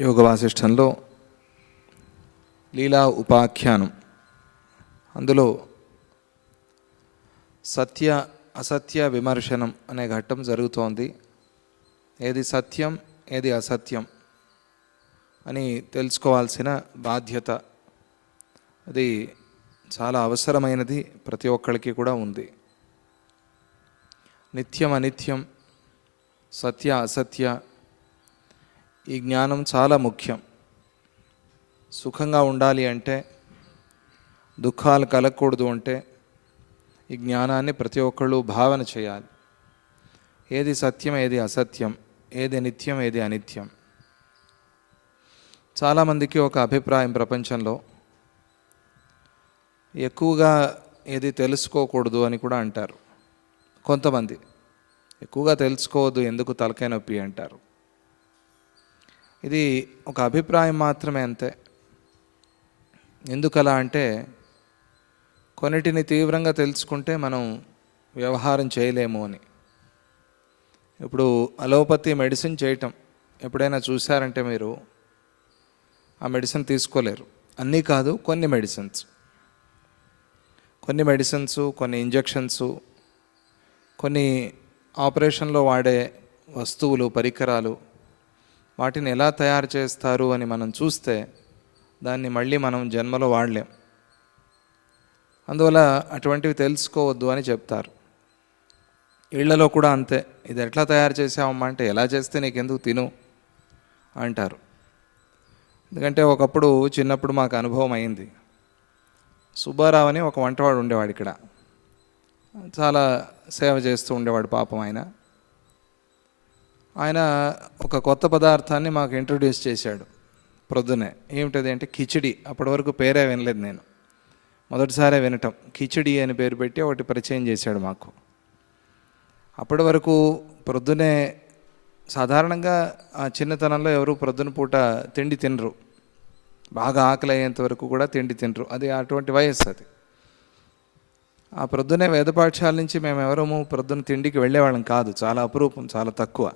యోగ వాసిష్టంలో లీలా ఉపాఖ్యానం, అందులో సత్య అసత్య విమర్శనం అనే ఘట్టం జరుగుతోంది. ఏది సత్యం ఏది అసత్యం అని తెలుసుకోవాల్సిన బాధ్యత అది చాలా అవసరమైనది, ప్రతి ఒక్కరికి కూడా ఉంది. నిత్యం అనిత్యం, సత్య అసత్య, ఈ జ్ఞానం చాలా ముఖ్యం. సుఖంగా ఉండాలి అంటే, దుఃఖాలు కలగకూడదు అంటే ఈ జ్ఞానాన్ని ప్రతి ఒక్కళ్ళు భావన చేయాలి. ఏది సత్యం ఏది అసత్యం, ఏది నిత్యం ఏది అనిత్యం. చాలామందికి ఒక అభిప్రాయం ప్రపంచంలో, ఎక్కువగా ఏది తెలుసుకోకూడదు అని కూడా అంటారు. కొంతమంది ఎక్కువగా తెలుసుకోవద్దు, ఎందుకు తలకాయ నొప్పి అంటారు. ఇది ఒక అభిప్రాయం మాత్రమే, అంతే. ఎందుకలా అంటే, కొన్నిటిని తీవ్రంగా తెలుసుకుంటే మనం వ్యవహారం చేయలేము అని. ఇప్పుడు అలోపతి మెడిసిన్ చేయటం ఎప్పుడైనా చూసారంటే మీరు ఆ మెడిసిన్ తీసుకోలేరు. అన్నీ కాదు, కొన్ని మెడిసిన్స్, కొన్ని ఇంజెక్షన్స్, కొన్ని ఆపరేషన్లో వాడే వస్తువులు, పరికరాలు, వాటిని ఎలా తయారు చేస్తారు అని మనం చూస్తే దాన్ని మళ్ళీ మనం జన్మలో వాడలేం. అందువల్ల అటువంటివి తెలుసుకోవద్దు అని చెప్తారు. ఇళ్లలో కూడా అంతే. ఇది ఎట్లా తయారు చేసావమ్మా అంటే, ఎలా చేస్తే నీకెందుకు, తిను అంటారు. ఎందుకంటే ఒకప్పుడు చిన్నప్పుడు మాకు అనుభవం అయింది. సుబ్బారావు అని ఒక వంటవాడు ఉండేవాడు ఇక్కడ. చాలా సేవ చేస్తూ ఉండేవాడు పాపం ఆయన. ఆయన ఒక కొత్త పదార్థాన్ని మాకు ఇంట్రడ్యూస్ చేశాడు ప్రొద్దునే. ఏమిటది అంటే కిచిడి. అప్పటి వరకు పేరే వినలేదు నేను, మొదటిసారే వినటం. కిచిడి అని పేరు పెట్టి ఒకటి పరిచయం చేశాడు మాకు. అప్పటి వరకు ప్రొద్దునే సాధారణంగా ఆ చిన్నతనంలో ఎవరు ప్రొద్దున పూట తిండి తినరు, బాగా ఆకలి అయ్యేంత వరకు కూడా తిండి తినరు. అది అటువంటి వయస్సు అది. ఆ ప్రొద్దునే వేద పాఠశాల నుంచి మేము ఎవరము ప్రొద్దున తిండికి వెళ్ళేవాళ్ళం కాదు, చాలా అపురూపం, చాలా తక్కువ.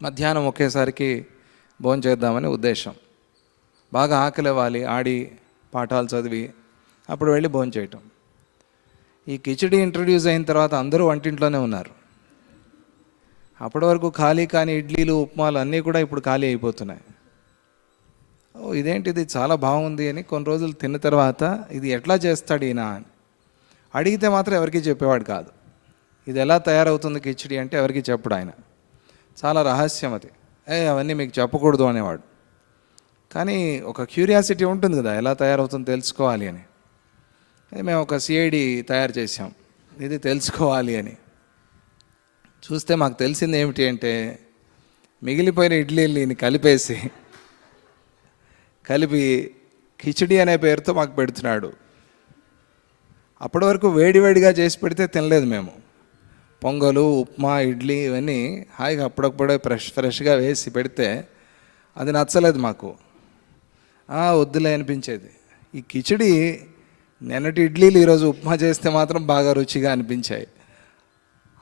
మధ్యాహ్నం ఒకేసారికి భోజనం చేద్దామని ఉద్దేశం. బాగా ఆకలి అవ్వాలి, ఆడి పాఠాలు చదివి అప్పుడు వెళ్ళి భోజనం చేయటం. ఈ కిచిడి ఇంట్రడ్యూస్ అయిన తర్వాత అందరూ వంటింట్లోనే ఉన్నారు. అప్పటి వరకు ఖాళీ కాని ఇడ్లీలు, ఉప్మాలు అన్నీ కూడా ఇప్పుడు ఖాళీ అయిపోతున్నాయి. ఇదేంటిది చాలా బాగుంది అని కొన్ని రోజులు తిన్న తర్వాత, ఇది ఎట్లా చేస్తాడు ఈయన అని అడిగితే మాత్రం ఎవరికీ చెప్పేవాడు కాదు. ఇది ఎలా తయారవుతుంది కిచిడి అంటే ఎవరికి చెప్పడు ఆయన. చాలా రహస్యం అది. అవన్నీ మీకు చెప్పకూడదు అనేవాడు. కానీ ఒక క్యూరియాసిటీ ఉంటుంది కదా, ఎలా తయారవుతుందో తెలుసుకోవాలి అని. మేము ఒక సిఐడి తయారు చేసాం, ఇది తెలుసుకోవాలి అని. చూస్తే మాకు తెలిసింది ఏమిటి అంటే, మిగిలిపోయిన ఇడ్లీని కలిపి కిచిడి అనే పేరుతో మాకు పెడుతున్నాడు. అప్పటి వరకు వేడివేడిగా చేసి పెడితే తినలేదు మేము. పొంగలు, ఉప్మా, ఇడ్లీ ఇవన్నీ హాయిగా అప్పుడప్పుడే ఫ్రెష్గా వేసి పెడితే అది నచ్చలేదు మాకు. వద్దులే అనిపించేది. ఈ కిచిడి, నిన్నటి ఇడ్లీలు ఈరోజు ఉప్మా చేస్తే మాత్రం బాగా రుచిగా అనిపించాయి.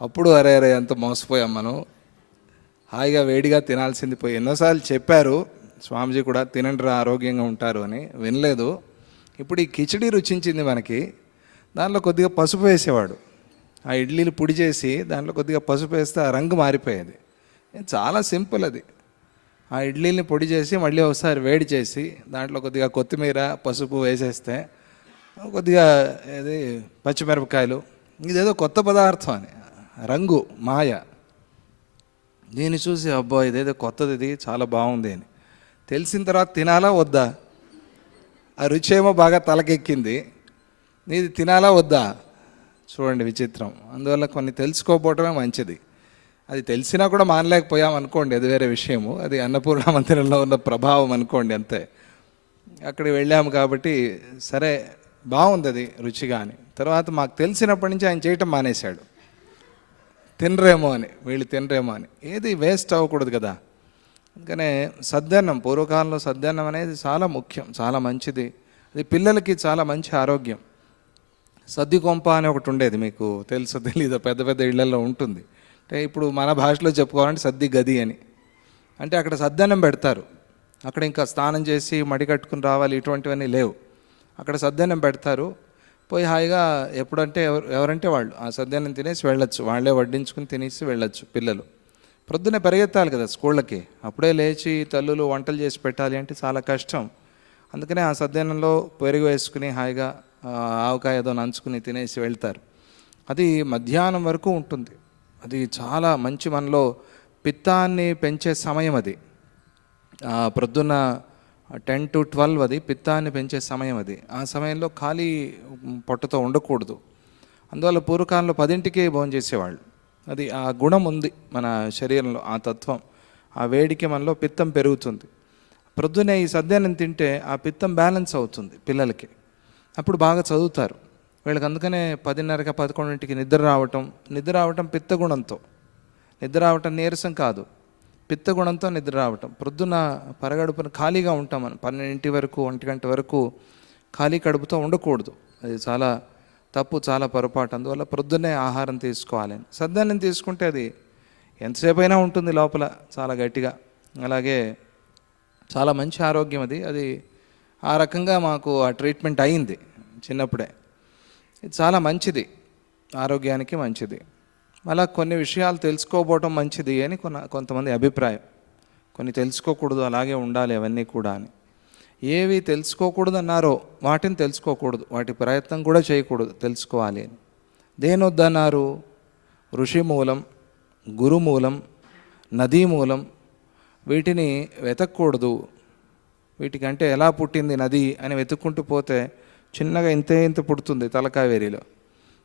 అప్పుడు అరే ఎంత మోసపోయాం మనం, హాయిగా వేడిగా తినాల్సింది పోయి. ఎన్నోసార్లు చెప్పారు స్వామీజీ కూడా, తినండి ఆరోగ్యంగా ఉంటారు అని, వినలేదు. ఇప్పుడు ఈ కిచిడి రుచించింది మనకి. దాంట్లో కొద్దిగా పసుపు వేసేవాడు. ఆ ఇడ్లీలు పొడి చేసి దాంట్లో కొద్దిగా పసుపు వేస్తే ఆ రంగు మారిపోయేది. చాలా సింపుల్ అది. ఆ ఇడ్లీని పొడి చేసి మళ్ళీ ఒకసారి వేడి చేసి దాంట్లో కొద్దిగా కొత్తిమీర, పసుపు వేసేస్తే, కొద్దిగా ఏది పచ్చిమిరపకాయలు, ఇదేదో కొత్త పదార్థం అని, రంగు మాయ. దీన్ని చూసి అబ్బా ఇదేదో కొత్తది, ఇది చాలా బాగుంది అని తెలిసిన తర్వాత తినాలా వద్దా? ఆ రుచి ఏమో బాగా తలకెక్కింది, నీది తినాలా వద్దా? చూడండి విచిత్రం. అందువల్ల కొన్ని తెలుసుకోకపోవటమే మంచిది. అది తెలిసినా కూడా మానలేకపోయాం అనుకోండి, అది వేరే విషయము. అది అన్నపూర్ణ మందిరంలో ఉన్న ప్రభావం అనుకోండి, అంతే. అక్కడికి వెళ్ళాము కాబట్టి సరే బాగుంది అది రుచిగా అని. తర్వాత మాకు తెలిసినప్పటి నుంచి ఆయన చేయటం మానేశాడు. వీళ్ళు తినరేమో అని. ఏది వేస్ట్ అవ్వకూడదు కదా. అందుకనే సద్దన్నం, పూర్వకాలంలో సద్దన్నం అనేది చాలా ముఖ్యం, చాలా మంచిది. అది పిల్లలకి చాలా మంచి ఆరోగ్యం. సద్ది కొంప అని ఒకటి ఉండేది, మీకు తెలుసో తెలీదో, పెద్ద పెద్ద ఇళ్లలో ఉంటుంది. అంటే ఇప్పుడు మన భాషలో చెప్పుకోవాలంటే సద్ది గది అని. అంటే అక్కడ సద్దన్నం పెడతారు. అక్కడ ఇంకా స్నానం చేసి మడి కట్టుకుని రావాలి, ఇటువంటివన్నీ లేవు. అక్కడ సద్దన్నం పెడతారు, పోయి హాయిగా ఎప్పుడంటే ఎవరంటే వాళ్ళు ఆ సద్దన్నం తినేసి వెళ్ళొచ్చు, వాళ్ళే వడ్డించుకుని తినేసి వెళ్ళొచ్చు పిల్లలు. ప్రొద్దునే పరిగెత్తాలి కదా స్కూళ్ళకి, అప్పుడే లేచి తల్లులు వంటలు చేసి పెట్టాలి అంటే చాలా కష్టం. అందుకనే ఆ సద్దన్నంలో పెరుగు వేసుకుని హాయిగా ఆవకాయ ఏదో నంచుకుని తినేసి వెళ్తారు. అది మధ్యాహ్నం వరకు ఉంటుంది. అది చాలా మంచి, మనలో పిత్తాన్ని పెంచే సమయం అది. ప్రొద్దున్న 10 to 12 అది పిత్తాన్ని పెంచే సమయం అది. ఆ సమయంలో ఖాళీ పొట్టతో ఉండకూడదు. అందువల్ల పూర్వకాలంలో 10కే భోంచేసేవాళ్ళు. అది ఆ గుణం ఉంది మన శరీరంలో, ఆ తత్వం, ఆ వేడికి మనలో పిత్తం పెరుగుతుంది. ప్రొద్దునే ఈ సద్యాన్నం తింటే ఆ పిత్తం బ్యాలెన్స్ అవుతుంది పిల్లలకి, అప్పుడు బాగా చదువుతారు వీళ్ళకి. అందుకనే 10:30, 11కి నిద్ర రావటం పిత్తగుణంతో. నిద్ర రావటం నీరసం కాదు, పిత్తగుణంతో నిద్ర రావటం. ప్రొద్దున పరగడుపున ఖాళీగా ఉంటాం మనం, 12 వరకు 1 గంట వరకు ఖాళీ కడుపుతో ఉండకూడదు. అది చాలా తప్పు, చాలా పొరపాటు. అందువల్ల ప్రొద్దున్నే ఆహారం తీసుకోవాలి. సద్యాన్నం తీసుకుంటే అది ఎంతసేపు అయినా ఉంటుంది లోపల చాలా గట్టిగా. అలాగే చాలా మంచి ఆరోగ్యం అది. అది ఆ రకంగా మాకు ఆ ట్రీట్మెంట్ అయింది చిన్నప్పుడే. ఇది చాలా మంచిది, ఆరోగ్యానికి మంచిది. అలా కొన్ని విషయాలు తెలుసుకోకపోవటం మంచిది అని కొంతమంది అభిప్రాయం. కొన్ని తెలుసుకోకూడదు, అలాగే ఉండాలి అవన్నీ కూడా అని. ఏవి తెలుసుకోకూడదు అన్నారో వాటిని తెలుసుకోకూడదు, వాటి ప్రయత్నం కూడా చేయకూడదు తెలుసుకోవాలి అని. దేనొద్దన్నారు? ఋషి మూలం, గురుమూలం, నదీ మూలం, వీటిని వెతకూడదు. వీటికంటే ఎలా పుట్టింది నది అని వెతుక్కుంటూ పోతే చిన్నగా ఇంత పుడుతుంది తలకావేరిలో.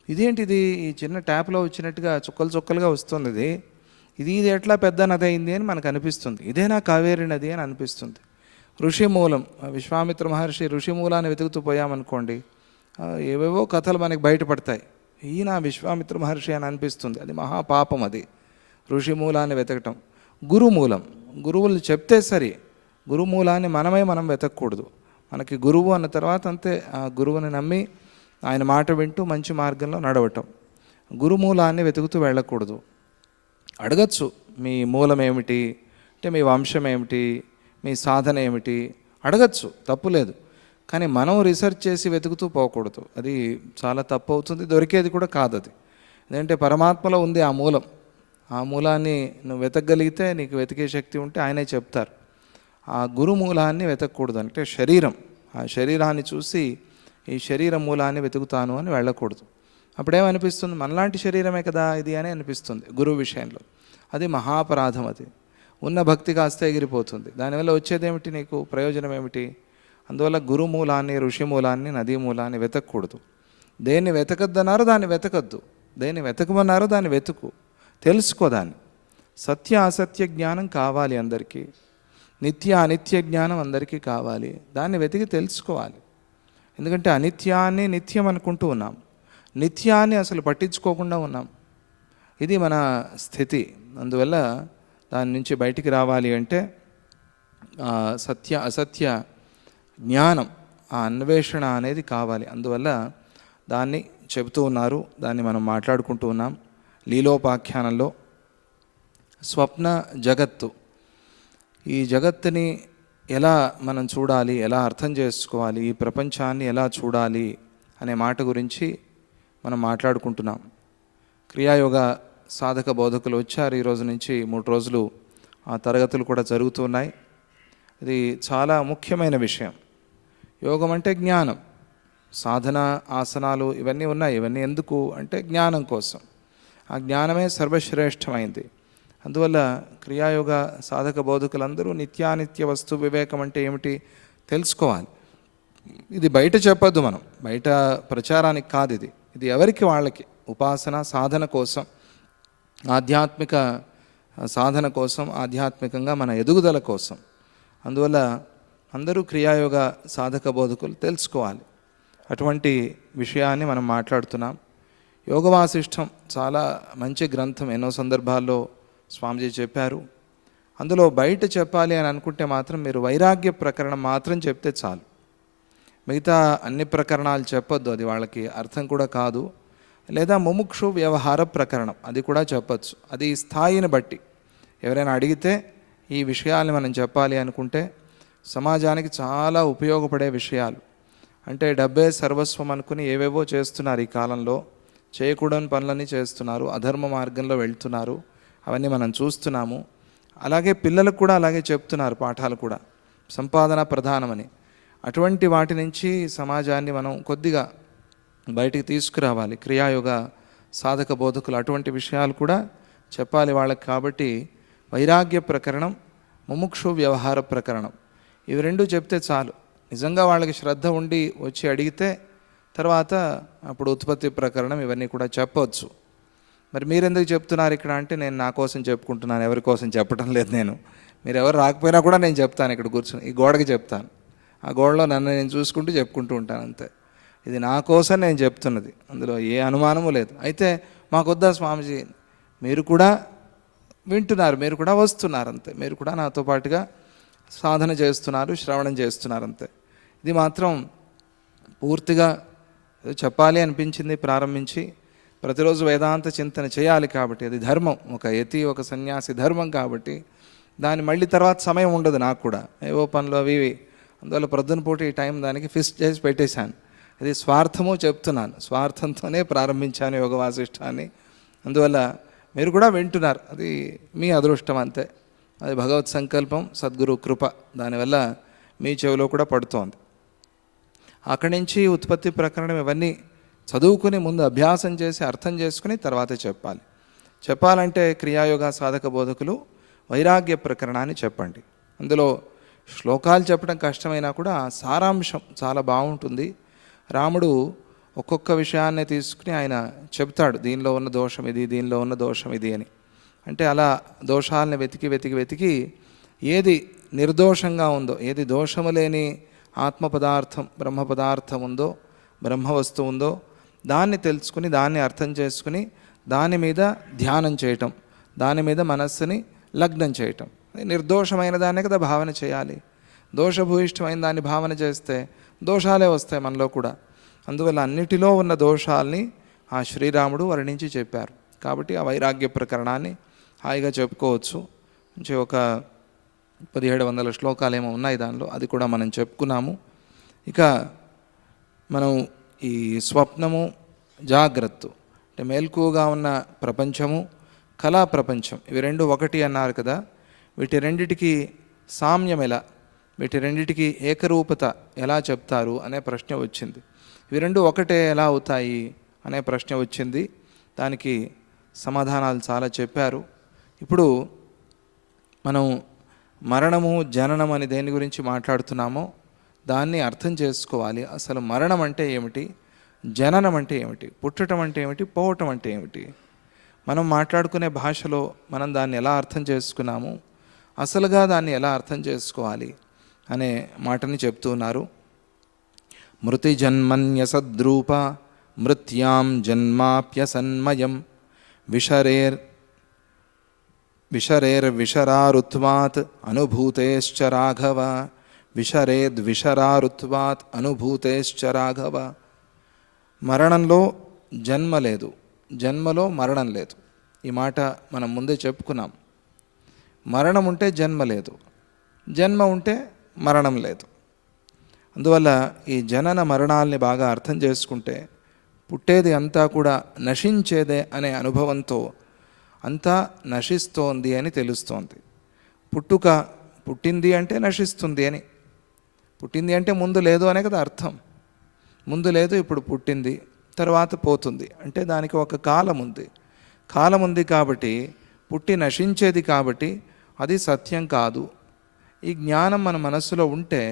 ఇదేంటిది ఈ చిన్న ట్యాప్లో వచ్చినట్టుగా చుక్కలు చుక్కలుగా వస్తుంది, ఇది ఎట్లా పెద్ద నది అయింది అని మనకు అనిపిస్తుంది. ఇదేనా కావేరి నది అని అనిపిస్తుంది. ఋషి మూలం, విశ్వామిత్ర మహర్షి ఋషి మూలాన్ని వెతుకుతూ పోయామనుకోండి, ఏవేవో కథలు మనకి బయటపడతాయి. ఈయన విశ్వామిత్ర మహర్షి అని అనిపిస్తుంది. అది మహాపాపం అది, ఋషి మూలాన్ని వెతకటం. గురుమూలం, గురువులు చెప్తే సరి, గురుమూలాన్ని మనం వెతకూడదు. మనకి గురువు అన్న తర్వాత అంతే, ఆ గురువుని నమ్మి ఆయన మాట వింటూ మంచి మార్గంలో నడవటం. గురుమూలాన్ని వెతుకుతూ వెళ్ళకూడదు. అడగచ్చు, మీ మూలం ఏమిటి అంటే, మీ వంశం ఏమిటి, మీ సాధన ఏమిటి అడగచ్చు, తప్పు లేదు. కానీ మనం రీసెర్చ్ చేసి వెతుకుతూ పోకూడదు, అది చాలా తప్పు అవుతుంది, దొరికేది కూడా కాదు అది. ఎందుకంటే పరమాత్మలో ఉంది ఆ మూలం. ఆ మూలాన్ని నువ్వు వెతకగలిగితే, నీకు వెతికే శక్తి ఉంటే ఆయనే చెప్తారు. ఆ గురుమూలాన్ని వెతకూడదు, అంటే శరీరం, ఆ శరీరాన్ని చూసి ఈ శరీర మూలాన్ని వెతుకుతాను అని వెళ్ళకూడదు. అప్పుడేమనిపిస్తుంది, మనలాంటి శరీరమే కదా ఇది అని అనిపిస్తుంది గురువు విషయంలో. అది మహాపరాధం. అది ఉన్న భక్తి కాస్త ఎగిరిపోతుంది. దానివల్ల వచ్చేదేమిటి, నీకు ప్రయోజనం ఏమిటి? అందువల్ల గురుమూలాన్ని, ఋషిమూలాన్ని, నదీ మూలాన్ని వెతకూడదు. దేన్ని వెతకద్దన్నారో దాన్ని వెతకద్దు, దేన్ని వెతకమన్నారో దాన్ని వెతుకు, తెలుసుకో దాన్ని. సత్య అసత్య జ్ఞానం కావాలి అందరికీ, నిత్య అనిత్య జ్ఞానం అందరికీ కావాలి. దాన్ని వెతికి తెలుసుకోవాలి. ఎందుకంటే అనిత్యాన్ని నిత్యం అనుకుంటూ ఉన్నాం, నిత్యాన్ని అసలు పట్టించుకోకుండా ఉన్నాం. ఇది మన స్థితి. అందువల్ల దాని నుంచి బయటికి రావాలి అంటే సత్య అసత్య జ్ఞానం, ఆ అన్వేషణ అనేది కావాలి. అందువల్ల దాన్ని చెబుతూ ఉన్నారు, దాన్ని మనం మాట్లాడుకుంటూ ఉన్నాం. లీలోపాఖ్యానంలో స్వప్న జగత్తు, ఈ జగత్తుని ఎలా మనం చూడాలి, ఎలా అర్థం చేసుకోవాలి, ఈ ప్రపంచాన్ని ఎలా చూడాలి అనే మాట గురించి మనం మాట్లాడుకుంటున్నాం. క్రియాయోగ సాధక బోధకులు వచ్చారు. ఈరోజు నుంచి 3 రోజులు ఆ తరగతులు కూడా జరుగుతున్నాయి. ఇది చాలా ముఖ్యమైన విషయం. యోగం అంటే జ్ఞానం, సాధన, ఆసనాలు ఇవన్నీ ఉన్నాయి. ఇవన్నీ ఎందుకు అంటే జ్ఞానం కోసం. ఆ జ్ఞానమే సర్వశ్రేష్టమైంది. అందువల్ల క్రియాయోగ సాధక బోధకులందరూ నిత్యానిత్య వస్తు వివేకం అంటే ఏమిటి తెలుసుకోవాలి. ఇది బయట చెప్పొద్దు, మనం బయట ప్రచారానికి కాదు. ఇది ఎవరికి వాళ్ళకి, ఉపాసన సాధన కోసం, ఆధ్యాత్మిక సాధన కోసం, ఆధ్యాత్మికంగా మన ఎదుగుదల కోసం. అందువల్ల అందరూ క్రియాయోగ సాధక బోధకులు తెలుసుకోవాలి. అటువంటి విషయాన్ని మనం మాట్లాడుతున్నాం. యోగవాసిష్టం చాలా మంచి గ్రంథం, ఎన్నో సందర్భాల్లో స్వామిజీ చెప్పారు. అందులో బయట చెప్పాలి అని అనుకుంటే మాత్రం మీరు వైరాగ్య ప్రకరణం మాత్రం చెప్తే చాలు, మిగతా అన్ని ప్రకరణాలు చెప్పొద్దు, అది వాళ్ళకి అర్థం కూడా కాదు. లేదా ముముక్షు వ్యవహార ప్రకరణం, అది కూడా చెప్పచ్చు. అది స్థాయిని బట్టి ఎవరైనా అడిగితే ఈ విషయాల్ని మనం చెప్పాలి అనుకుంటే సమాజానికి చాలా ఉపయోగపడే విషయాలు. అంటే డబ్బే సర్వస్వం అనుకుని ఏవేవో చేస్తున్నారు ఈ కాలంలో, చేయకూడని పనులన్నీ చేస్తున్నారు, అధర్మ మార్గంలో వెళ్తున్నారు, అవన్నీ మనం చూస్తున్నాము. అలాగే పిల్లలకు కూడా అలాగే చెప్తున్నారు పాఠాలు కూడా, సంపాదన ప్రధానమని. అటువంటి వాటి నుంచి సమాజాన్ని మనం కొద్దిగా బయటికి తీసుకురావాలి. క్రియాయోగ సాధక బోధకులు అటువంటి విషయాలు కూడా చెప్పాలి వాళ్ళకి. కాబట్టి వైరాగ్య ప్రకరణం, ముముక్షు వ్యవహార ప్రకరణం, ఇవి రెండు చెప్తే చాలు. నిజంగా వాళ్ళకి శ్రద్ధ ఉండి వచ్చి అడిగితే తర్వాత అప్పుడు ఉత్పత్తి ప్రకరణం ఇవన్నీ కూడా చెప్పవచ్చు. మరి మీరెందుకు చెప్తున్నారు ఇక్కడ అంటే, నేను నా కోసం చెప్పుకుంటున్నాను, ఎవరి కోసం చెప్పడం లేదు. మీరు ఎవరు రాకపోయినా కూడా నేను చెప్తాను, ఇక్కడ కూర్చొని ఈ గోడకి చెప్తాను, ఆ గోడలో నన్ను నేను చూసుకుంటూ చెప్పుకుంటూ ఉంటాను అంతే. ఇది నా కోసం నేను చెప్తున్నది, అందులో ఏ అనుమానము లేదు. అయితే మాకొద్దా స్వామీజీ, మీరు కూడా వింటున్నారు, మీరు కూడా వస్తున్నారు అంతే, మీరు కూడా నాతో పాటుగా సాధన చేస్తున్నారు, శ్రవణం చేస్తున్నారు అంతే. ఇది మాత్రం పూర్తిగా చెప్పాలి అనిపించింది ప్రారంభించి. ప్రతిరోజు వేదాంత చింతన చేయాలి కాబట్టి అది ధర్మం, ఒక యతి ఒక సన్యాసి ధర్మం కాబట్టి దాని మళ్ళీ తర్వాత సమయం ఉండదు నాకు కూడా, ఏవో పనులు అవి ఇవి. అందువల్ల ప్రొద్దున పూట ఈ టైం దానికి ఫిక్స్ చేసి పెట్టేశాను. ఇది స్వార్థము చెప్తున్నాను, స్వార్థంతోనే ప్రారంభించాను యోగ వాసిష్టాన్ని. అందువల్ల మీరు కూడా వింటున్నారు, అది మీ అదృష్టం అంతే. అది భగవత్ సంకల్పం, సద్గురు కృప, దానివల్ల మీ చెవిలో కూడా పడుతోంది. అక్కడి నుంచి ఉత్పత్తి ప్రకరణం ఇవన్నీ చదువుకుని ముందు అభ్యాసం చేసి అర్థం చేసుకుని తర్వాతే చెప్పాలి. చెప్పాలంటే క్రియాయోగ సాధక బోధకులు వైరాగ్య ప్రకరణాన్ని చెప్పండి. అందులో శ్లోకాలు చెప్పడం కష్టమైనా కూడా సారాంశం చాలా బాగుంటుంది. రాముడు ఒక్కొక్క విషయాన్ని తీసుకుని ఆయన చెప్తాడు, దీనిలో ఉన్న దోషం ఇది, దీనిలో ఉన్న దోషం ఇది అని. అంటే అలా దోషాలని వెతికి వెతికి వెతికి ఏది నిర్దోషంగా ఉందో, ఏది దోషము లేని ఆత్మ పదార్థం బ్రహ్మ పదార్థం ఉందో, బ్రహ్మ వస్తువు ఉందో దాన్ని తెలుసుకుని దాన్ని అర్థం చేసుకుని దాని మీద ధ్యానం చేయటం, దాని మీద మనస్సుని లగ్నం చేయటం. నిర్దోషమైన దాన్ని కదా భావన చేయాలి. దోషభూయిష్టమైన దాన్ని భావన చేస్తే దోషాలే వస్తాయి మనలో కూడా. అందువల్ల అన్నిటిలో ఉన్న దోషాల్ని ఆ శ్రీరాముడు వర్ణించి చెప్పారు. కాబట్టి ఆ వైరాగ్య ప్రకరణాన్ని హాయిగా చెప్పుకోవచ్చు. మంచి ఒక 1700 శ్లోకాలు ఏమో ఉన్నాయి దానిలో, అది కూడా మనం చెప్పుకున్నాము. ఇక మనం ఈ స్వప్నము, జాగ్రత్త అంటే మెలకువగా ఉన్న ప్రపంచము, కళా ప్రపంచం, ఇవి రెండు ఒకటి అన్నారు కదా. వీటి రెండిటికి సామ్యం ఎలా, వీటి రెండిటికి ఏకరూపత ఎలా చెప్తారు అనే ప్రశ్న వచ్చింది. ఇవి రెండు ఒకటే ఎలా అవుతాయి అనే ప్రశ్న వచ్చింది. దానికి సమాధానాలు చాలా చెప్పారు. ఇప్పుడు మనం మరణము, జననం అని దేని గురించి మాట్లాడుతున్నామో దాన్ని అర్థం చేసుకోవాలి. అసలు మరణం అంటే ఏమిటి, జననం అంటే ఏమిటి, పుట్టడం అంటే ఏమిటి, పోవటం అంటే ఏమిటి. మనం మాట్లాడుకునే భాషలో మనం దాన్ని ఎలా అర్థం చేసుకున్నాము, అసలుగా దాన్ని ఎలా అర్థం చేసుకోవాలి అనే మాటని చెప్తున్నారు. మృతి జన్మన్యసద్రూప మృత్యాం జన్మాప్యసన్మయం విషరేర్విషరారుత్వాత్ అనుభూతేశ్చ రాఘవ, విషరేద్విషరారుత్వాత్ అనుభూతేశ్చ రాఘవ. మరణంలో జన్మ లేదు, జన్మలో మరణం లేదు. ఈ మాట మనం ముందే చెప్పుకున్నాం. మరణం ఉంటే జన్మ లేదు, జన్మ ఉంటే మరణం లేదు. అందువల్ల ఈ జనన మరణాల్ని బాగా అర్థం చేసుకుంటే పుట్టేది అంతా కూడా నశించేదే అనే అనుభవంతో అంతా నశిస్తోంది అని తెలుస్తోంది. పుట్టుక, పుట్టింది అంటే నశిస్తుంది అని, పుట్టింది అంటే ముందు లేదు అనే కదా అర్థం. ముందు లేదు, ఇప్పుడు పుట్టింది, తర్వాత పోతుంది అంటే దానికి ఒక కాలం ఉంది. కాలం ఉంది కాబట్టి పుట్టి నశించేది కాబట్టి అది సత్యం కాదు. ఈ జ్ఞానం మన మనస్సులో ఉంటే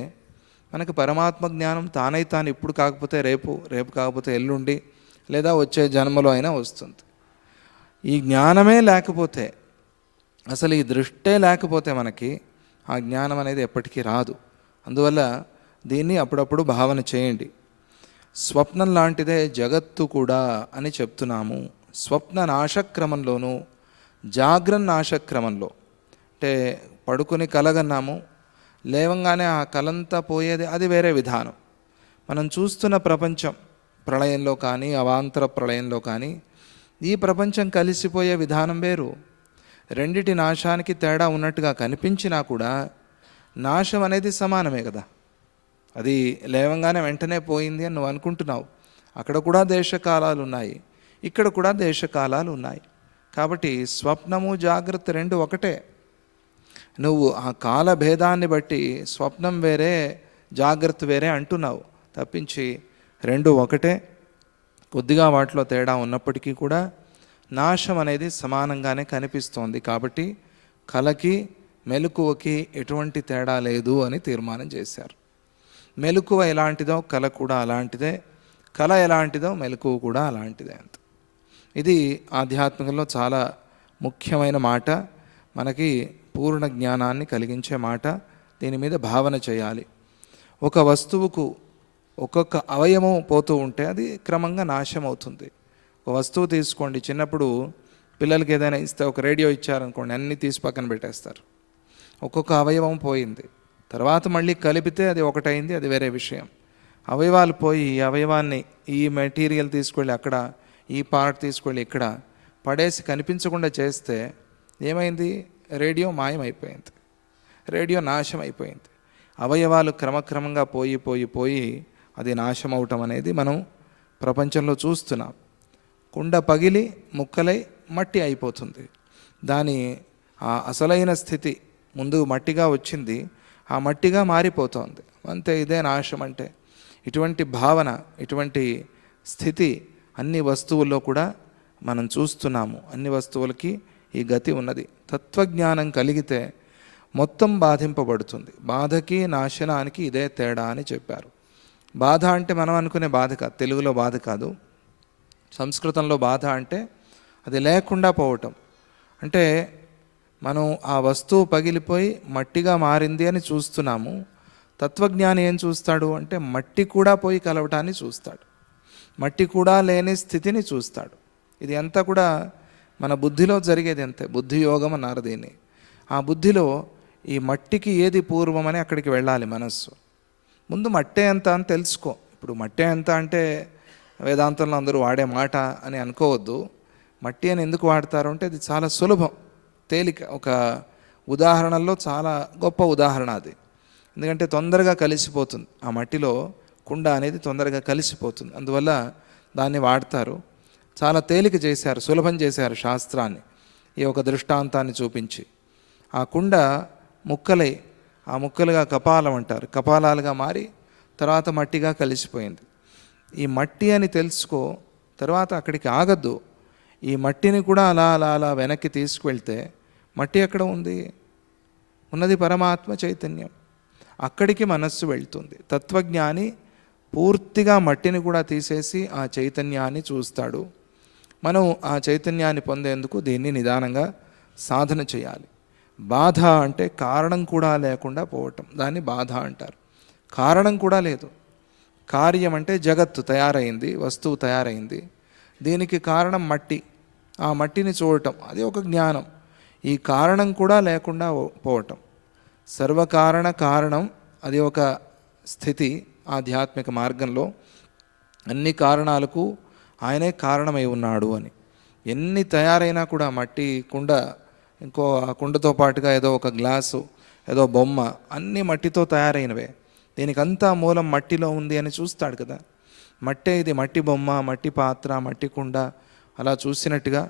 మనకు పరమాత్మ జ్ఞానం తానై తాను ఇప్పుడు కాకపోతే రేపు, రేపు కాకపోతే ఎల్లుండి, లేదా వచ్చే జన్మలో అయినా వస్తుంది. ఈ జ్ఞానమే లేకపోతే, అసలు ఈ దృష్టే లేకపోతే మనకి ఆ జ్ఞానం అనేది ఎప్పటికీ రాదు. అందువల్ల దీన్ని అప్పుడప్పుడు భావన చేయండి. స్వప్నం లాంటిదే జగత్తు కూడా అని చెప్తున్నాము. స్వప్న నాశక్రమంలోనూ జాగ్రన్నాశక్రమంలో, అంటే పడుకొని కలగన్నాము, లేవంగానే ఆ కలంతా పోయేది, అది వేరే విధానం. మనం చూస్తున్న ప్రపంచం ప్రళయంలో కానీ అవాంతర ప్రళయంలో కానీ ఈ ప్రపంచం కలిసిపోయే విధానం వేరు. రెండిటి నాశానికి తేడా ఉన్నట్టుగా కనిపించినా కూడా నాశం అనేది సమానమే కదా. అది లేవంగానే వెంటనే పోయింది అని నువ్వు అనుకుంటున్నావు. అక్కడ కూడా దేశకాలాలు ఉన్నాయి, ఇక్కడ కూడా దేశకాలాలు ఉన్నాయి. కాబట్టి స్వప్నము జాగ్రత్త రెండు ఒకటే. నువ్వు ఆ కాల భేదాన్ని బట్టి స్వప్నం వేరే జాగ్రత్త వేరే అంటున్నావు తప్పించి రెండు ఒకటే. కొద్దిగా వాటిలో తేడా ఉన్నప్పటికీ కూడా నాశం అనేది సమానంగానే కనిపిస్తోంది. కాబట్టి కలకి మెలకువకి ఎటువంటి తేడా లేదు అని తీర్మానం చేశారు. మెలకువ ఎలాంటిదో కల కూడా అలాంటిదే, కల ఎలాంటిదో మెలకువ కూడా అలాంటిదే. అంత ఇది ఆధ్యాత్మికంలో చాలా ముఖ్యమైన మాట, మనకి పూర్ణ జ్ఞానాన్ని కలిగించే మాట. దీని మీద భావన చేయాలి. ఒక వస్తువుకు ఒక్కొక్క అవయవం పోతూ ఉంటే అది క్రమంగా నాశం అవుతుంది. ఒక వస్తువు తీసుకోండి, చిన్నప్పుడు పిల్లలకి ఏదైనా ఇస్తే, ఒక రేడియో ఇచ్చారనుకోండి, అన్నీ తీసి పక్కన పెట్టేస్తారు. ఒక్కొక్క అవయవం పోయింది, తర్వాత మళ్ళీ కలిపితే అది ఒకటైంది, అది వేరే విషయం. అవయవాలు పోయి ఈ అవయవాన్ని, ఈ మెటీరియల్ తీసుకెళ్ళి అక్కడ, ఈ పార్ట్ తీసుకెళ్ళి ఇక్కడ పడేసి కనిపించకుండా చేస్తే ఏమైంది? రేడియో మాయమైపోయింది, రేడియో నాశం అయిపోయింది. అవయవాలు క్రమక్రమంగా పోయి పోయి పోయి అది నాశం అవటం అనేది మనం ప్రపంచంలో చూస్తున్నాం. కుండ పగిలి ముక్కలై మట్టి అయిపోతుంది. దాని ఆ అసలైన స్థితి ముందు మట్టిగా వచ్చింది, ఆ మట్టిగా మారిపోతుంది. అంతే, ఇదే నాశం అంటే. ఇటువంటి భావన, ఇటువంటి స్థితి అన్ని వస్తువుల్లో కూడా మనం చూస్తున్నాము. అన్ని వస్తువులకి ఈ గతి ఉన్నది. తత్వజ్ఞానం కలిగితే మొత్తం బాధింపబడుతుంది. బాధకి నాశనానికి ఇదే తేడా అని చెప్పారు. బాధ అంటే మనం అనుకునే బాధ కాదు, తెలుగులో బాధ కాదు, సంస్కృతంలో బాధ అంటే అది లేకుండా పోవటం. అంటే మనం ఆ వస్తువు పగిలిపోయి మట్టిగా మారింది అని చూస్తున్నాము. తత్వజ్ఞాని ఏం చూస్తాడు అంటే మట్టి కూడా పోయి కలవటాన్ని చూస్తాడు, మట్టి కూడా లేని స్థితిని చూస్తాడు. ఇది అంతా కూడా మన బుద్ధిలో జరిగేది అంతే. బుద్ధి యోగం అన్నారు దీన్ని. ఆ బుద్ధిలో ఈ మట్టికి ఏది పూర్వమని అక్కడికి వెళ్ళాలి మనస్సు. ముందు మట్టే ఎంత అని తెలుసుకో. ఇప్పుడు మట్టే ఎంత అంటే వేదాంతంలో అందరూ వాడే మాట అని అనుకోవద్దు. మట్టి అని ఎందుకు వాడతారు అంటే అది చాలా సులభం, తేలిక. ఒక ఉదాహరణలో చాలా గొప్ప ఉదాహరణ అది. ఎందుకంటే తొందరగా కలిసిపోతుంది, ఆ మట్టిలో కుండ అనేది తొందరగా కలిసిపోతుంది, అందువల్ల దాన్ని వాడతారు. చాలా తేలిక చేశారు, సులభం చేశారు శాస్త్రాన్ని ఈ ఒక దృష్టాంతాన్ని చూపించి. ఆ కుండ ముక్కలై, ఆ ముక్కలుగా కపాలం అంటారు, కపాలాలుగా మారి తర్వాత మట్టిగా కలిసిపోయింది. ఈ మట్టి అని తెలుసుకో, తర్వాత అక్కడికి ఆగద్దు. ఈ మట్టిని కూడా అలా అలా అలా వెనక్కి తీసుకువెళ్తే మట్టి ఎక్కడ ఉంది? ఉన్నది పరమాత్మ చైతన్యం, అక్కడికి మనస్సు వెళ్తుంది. తత్వజ్ఞాని పూర్తిగా మట్టిని కూడా తీసేసి ఆ చైతన్యాన్ని చూస్తాడు. మనం ఆ చైతన్యాన్ని పొందేందుకు దీన్ని నిదానంగా సాధన చేయాలి. బాధ అంటే కారణం కూడా లేకుండా పోవటం, దాన్ని బాధ అంటారు. కారణం కూడా లేదు. కార్యం అంటే జగత్తు తయారైంది, వస్తువు తయారైంది, దీనికి కారణం మట్టి. ఆ మట్టిని చూడటం అది ఒక జ్ఞానం. ఈ కారణం కూడా లేకుండా పోవటం, సర్వకారణ కారణం, అది ఒక స్థితి ఆధ్యాత్మిక మార్గంలో. అన్ని కారణాలకు ఆయనే కారణమై ఉన్నాడు అని. ఎన్ని తయారైనా కూడా మట్టి కుండ, ఇంకో ఆ కుండతో పాటుగా ఏదో ఒక గ్లాసు, ఏదో బొమ్మ, అన్నీ మట్టితో తయారైనవే. దీనికంతా మూలం మట్టిలో ఉంది అని చూస్తాడు కదా. మట్టే ఇది, మట్టి బొమ్మ, మట్టి పాత్ర, మట్టి కుండ, అలా చూసినట్టుగా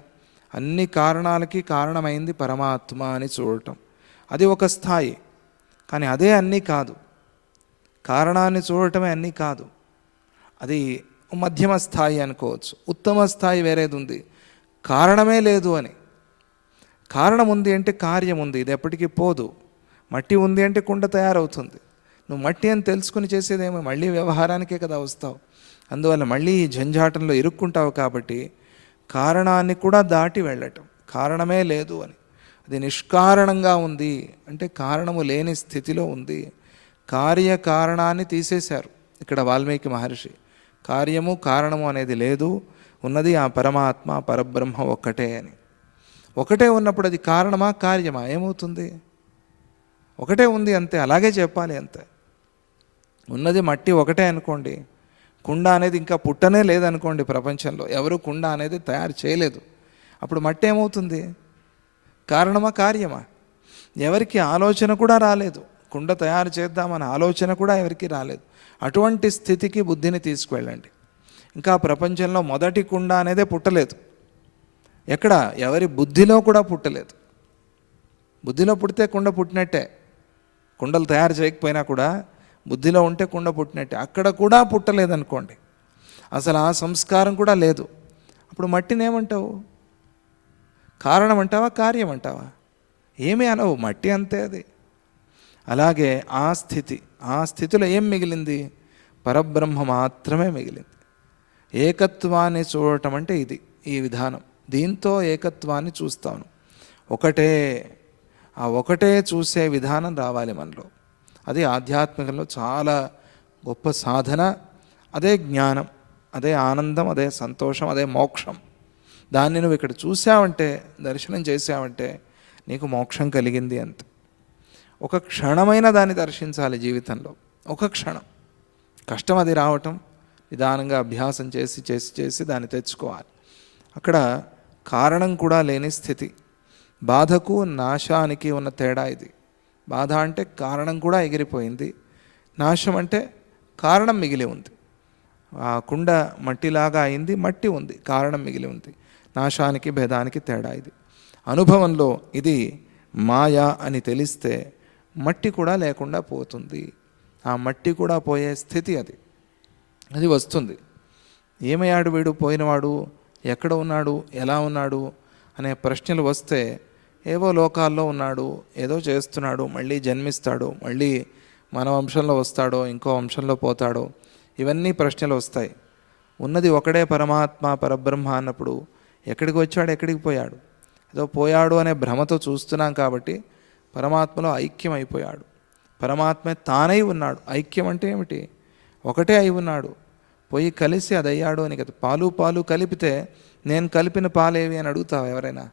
అన్ని కారణాలకి కారణమైంది పరమాత్మ అని చూడటం, అది ఒక స్థాయి. కానీ అదే అన్నీ కాదు. కారణాన్ని చూడటమే అన్నీ కాదు, అది మధ్యమ స్థాయి అనుకోవచ్చు. ఉత్తమ స్థాయి వేరేది ఉంది, కారణమే లేదు అని. కారణం ఉంది అంటే కార్యం ఉంది, ఇది ఎప్పటికీ పోదు. మట్టి ఉంది అంటే కుండ తయారవుతుంది. నువ్వు మట్టి అని తెలుసుకుని చేసేదేమో మళ్ళీ వ్యవహారానికే కదా వస్తావు. అందువల్ల మళ్ళీ ఈ జంజాటంలో ఇరుక్కుంటావు. కాబట్టి కారణాన్ని కూడా దాటి వెళ్ళటం, కారణమే లేదు అని. అది నిష్కారణంగా ఉంది అంటే కారణము లేని స్థితిలో ఉంది. కార్యకారణాన్ని తీసేశారు ఇక్కడ వాల్మీకి మహర్షి. కార్యము కారణము అనేది లేదు, ఉన్నది ఆ పరమాత్మ పరబ్రహ్మ ఒక్కటే అని. ఒకటే ఉన్నప్పుడు అది కారణమా కార్యమా? ఏమవుతుంది? ఒకటే ఉంది అంతే, అలాగే చెప్పాలి అంతే. ఉన్నది మట్టి ఒకటే అనుకోండి, కుండ అనేది ఇంకా పుట్టనే లేదనుకోండి, ప్రపంచంలో ఎవరు కుండ అనేది తయారు చేయలేదు. అప్పుడు మట్టి ఏమవుతుంది? కారణమా కార్యమా? ఎవరికి ఆలోచన కూడా రాలేదు. కుండ తయారు చేద్దామన్న ఆలోచన కూడా ఎవరికి రాలేదు. అటువంటి స్థితికి బుద్ధిని తీసుకువెళ్ళండి. ఇంకా ప్రపంచంలో మొదటి కుండ అనేదే పుట్టలేదు. ఎక్కడ ఎవరి బుద్ధిలో కూడా పుట్టలేదు. బుద్ధిలో పుడితే కుండ పుట్టినట్టే. కుండలు తయారు చేయకపోయినా కూడా బుద్ధిలో ఉంటే కుండ పుట్టినట్టే. అక్కడ కూడా పుట్టలేదనుకోండి, అసలు ఆ సంస్కారం కూడా లేదు. అప్పుడు మట్టిని ఏమంటావు? కారణం అంటావా, కార్యం అంటావా? ఏమీ అనవు, మట్టి అంతే అది. అలాగే ఆ స్థితిలో ఏం మిగిలింది? పరబ్రహ్మ మాత్రమే మిగిలింది. ఏకత్వాన్ని చూడటం అంటే ఇది, ఈ విధానం. దీంతో ఏకత్వాన్ని చూస్తాను. ఒకటే చూసే విధానం రావాలి మనలో. అది ఆధ్యాత్మికంలో చాలా గొప్ప సాధన. అదే జ్ఞానం, అదే ఆనందం, అదే సంతోషం, అదే మోక్షం. దాన్ని నువ్వు ఇక్కడ చూసావంటే, దర్శనం చేసావంటే నీకు మోక్షం కలిగింది అంతే. ఒక క్షణమైన దాన్ని దర్శించాలి జీవితంలో. ఒక క్షణం. కష్టం అది రావటం. నిదానంగా అభ్యాసం చేసి చేసి చేసి దాన్ని తెచ్చుకోవాలి. అక్కడ కారణం కూడా లేని స్థితి. బాధకు నాశానికి ఉన్న తేడా ఇది. బాధ అంటే కారణం కూడా ఎగిరిపోయింది, నాశం అంటే కారణం మిగిలి ఉంది. ఆ కుండ మట్టిలాగా అయింది, మట్టి ఉంది, కారణం మిగిలి ఉంది. నాశానికి భేదానికి తేడా ఇది. అనుభవంలో ఇది మాయా అని తెలిస్తే మట్టి కూడా లేకుండా పోతుంది. ఆ మట్టి కూడా పోయే స్థితి అది వస్తుంది. ఏమయ్యాడు వీడు, పోయినవాడు, ఎక్కడ ఉన్నాడు, ఎలా ఉన్నాడు అనే ప్రశ్నలు వస్తే ఏవో లోకాల్లో ఉన్నాడు, ఏదో చేస్తున్నాడు, మళ్ళీ జన్మిస్తాడు, మళ్ళీ మన వంశంలో వస్తాడో ఇంకో వంశంలో పోతాడో, ఇవన్నీ ప్రశ్నలు వస్తాయి. ఉన్నది ఒకడే పరమాత్మ, పరబ్రహ్మ అన్నప్పుడు ఎక్కడికి వచ్చాడు, ఎక్కడికి పోయాడు? ఏదో పోయాడు అనే భ్రమతో చూస్తున్నాం కాబట్టి పరమాత్మలో ఐక్యం అయిపోయాడు. పరమాత్మే తానై ఉన్నాడు. ఐక్యం అంటే ఏమిటి? ఒకటే అయి ఉన్నాడు. పోయి కలిసి అది అయ్యాడు అని కదా. పాలు కలిపితే నేను కలిపిన పాలేవి అని అడుగుతావు ఎవరైనా?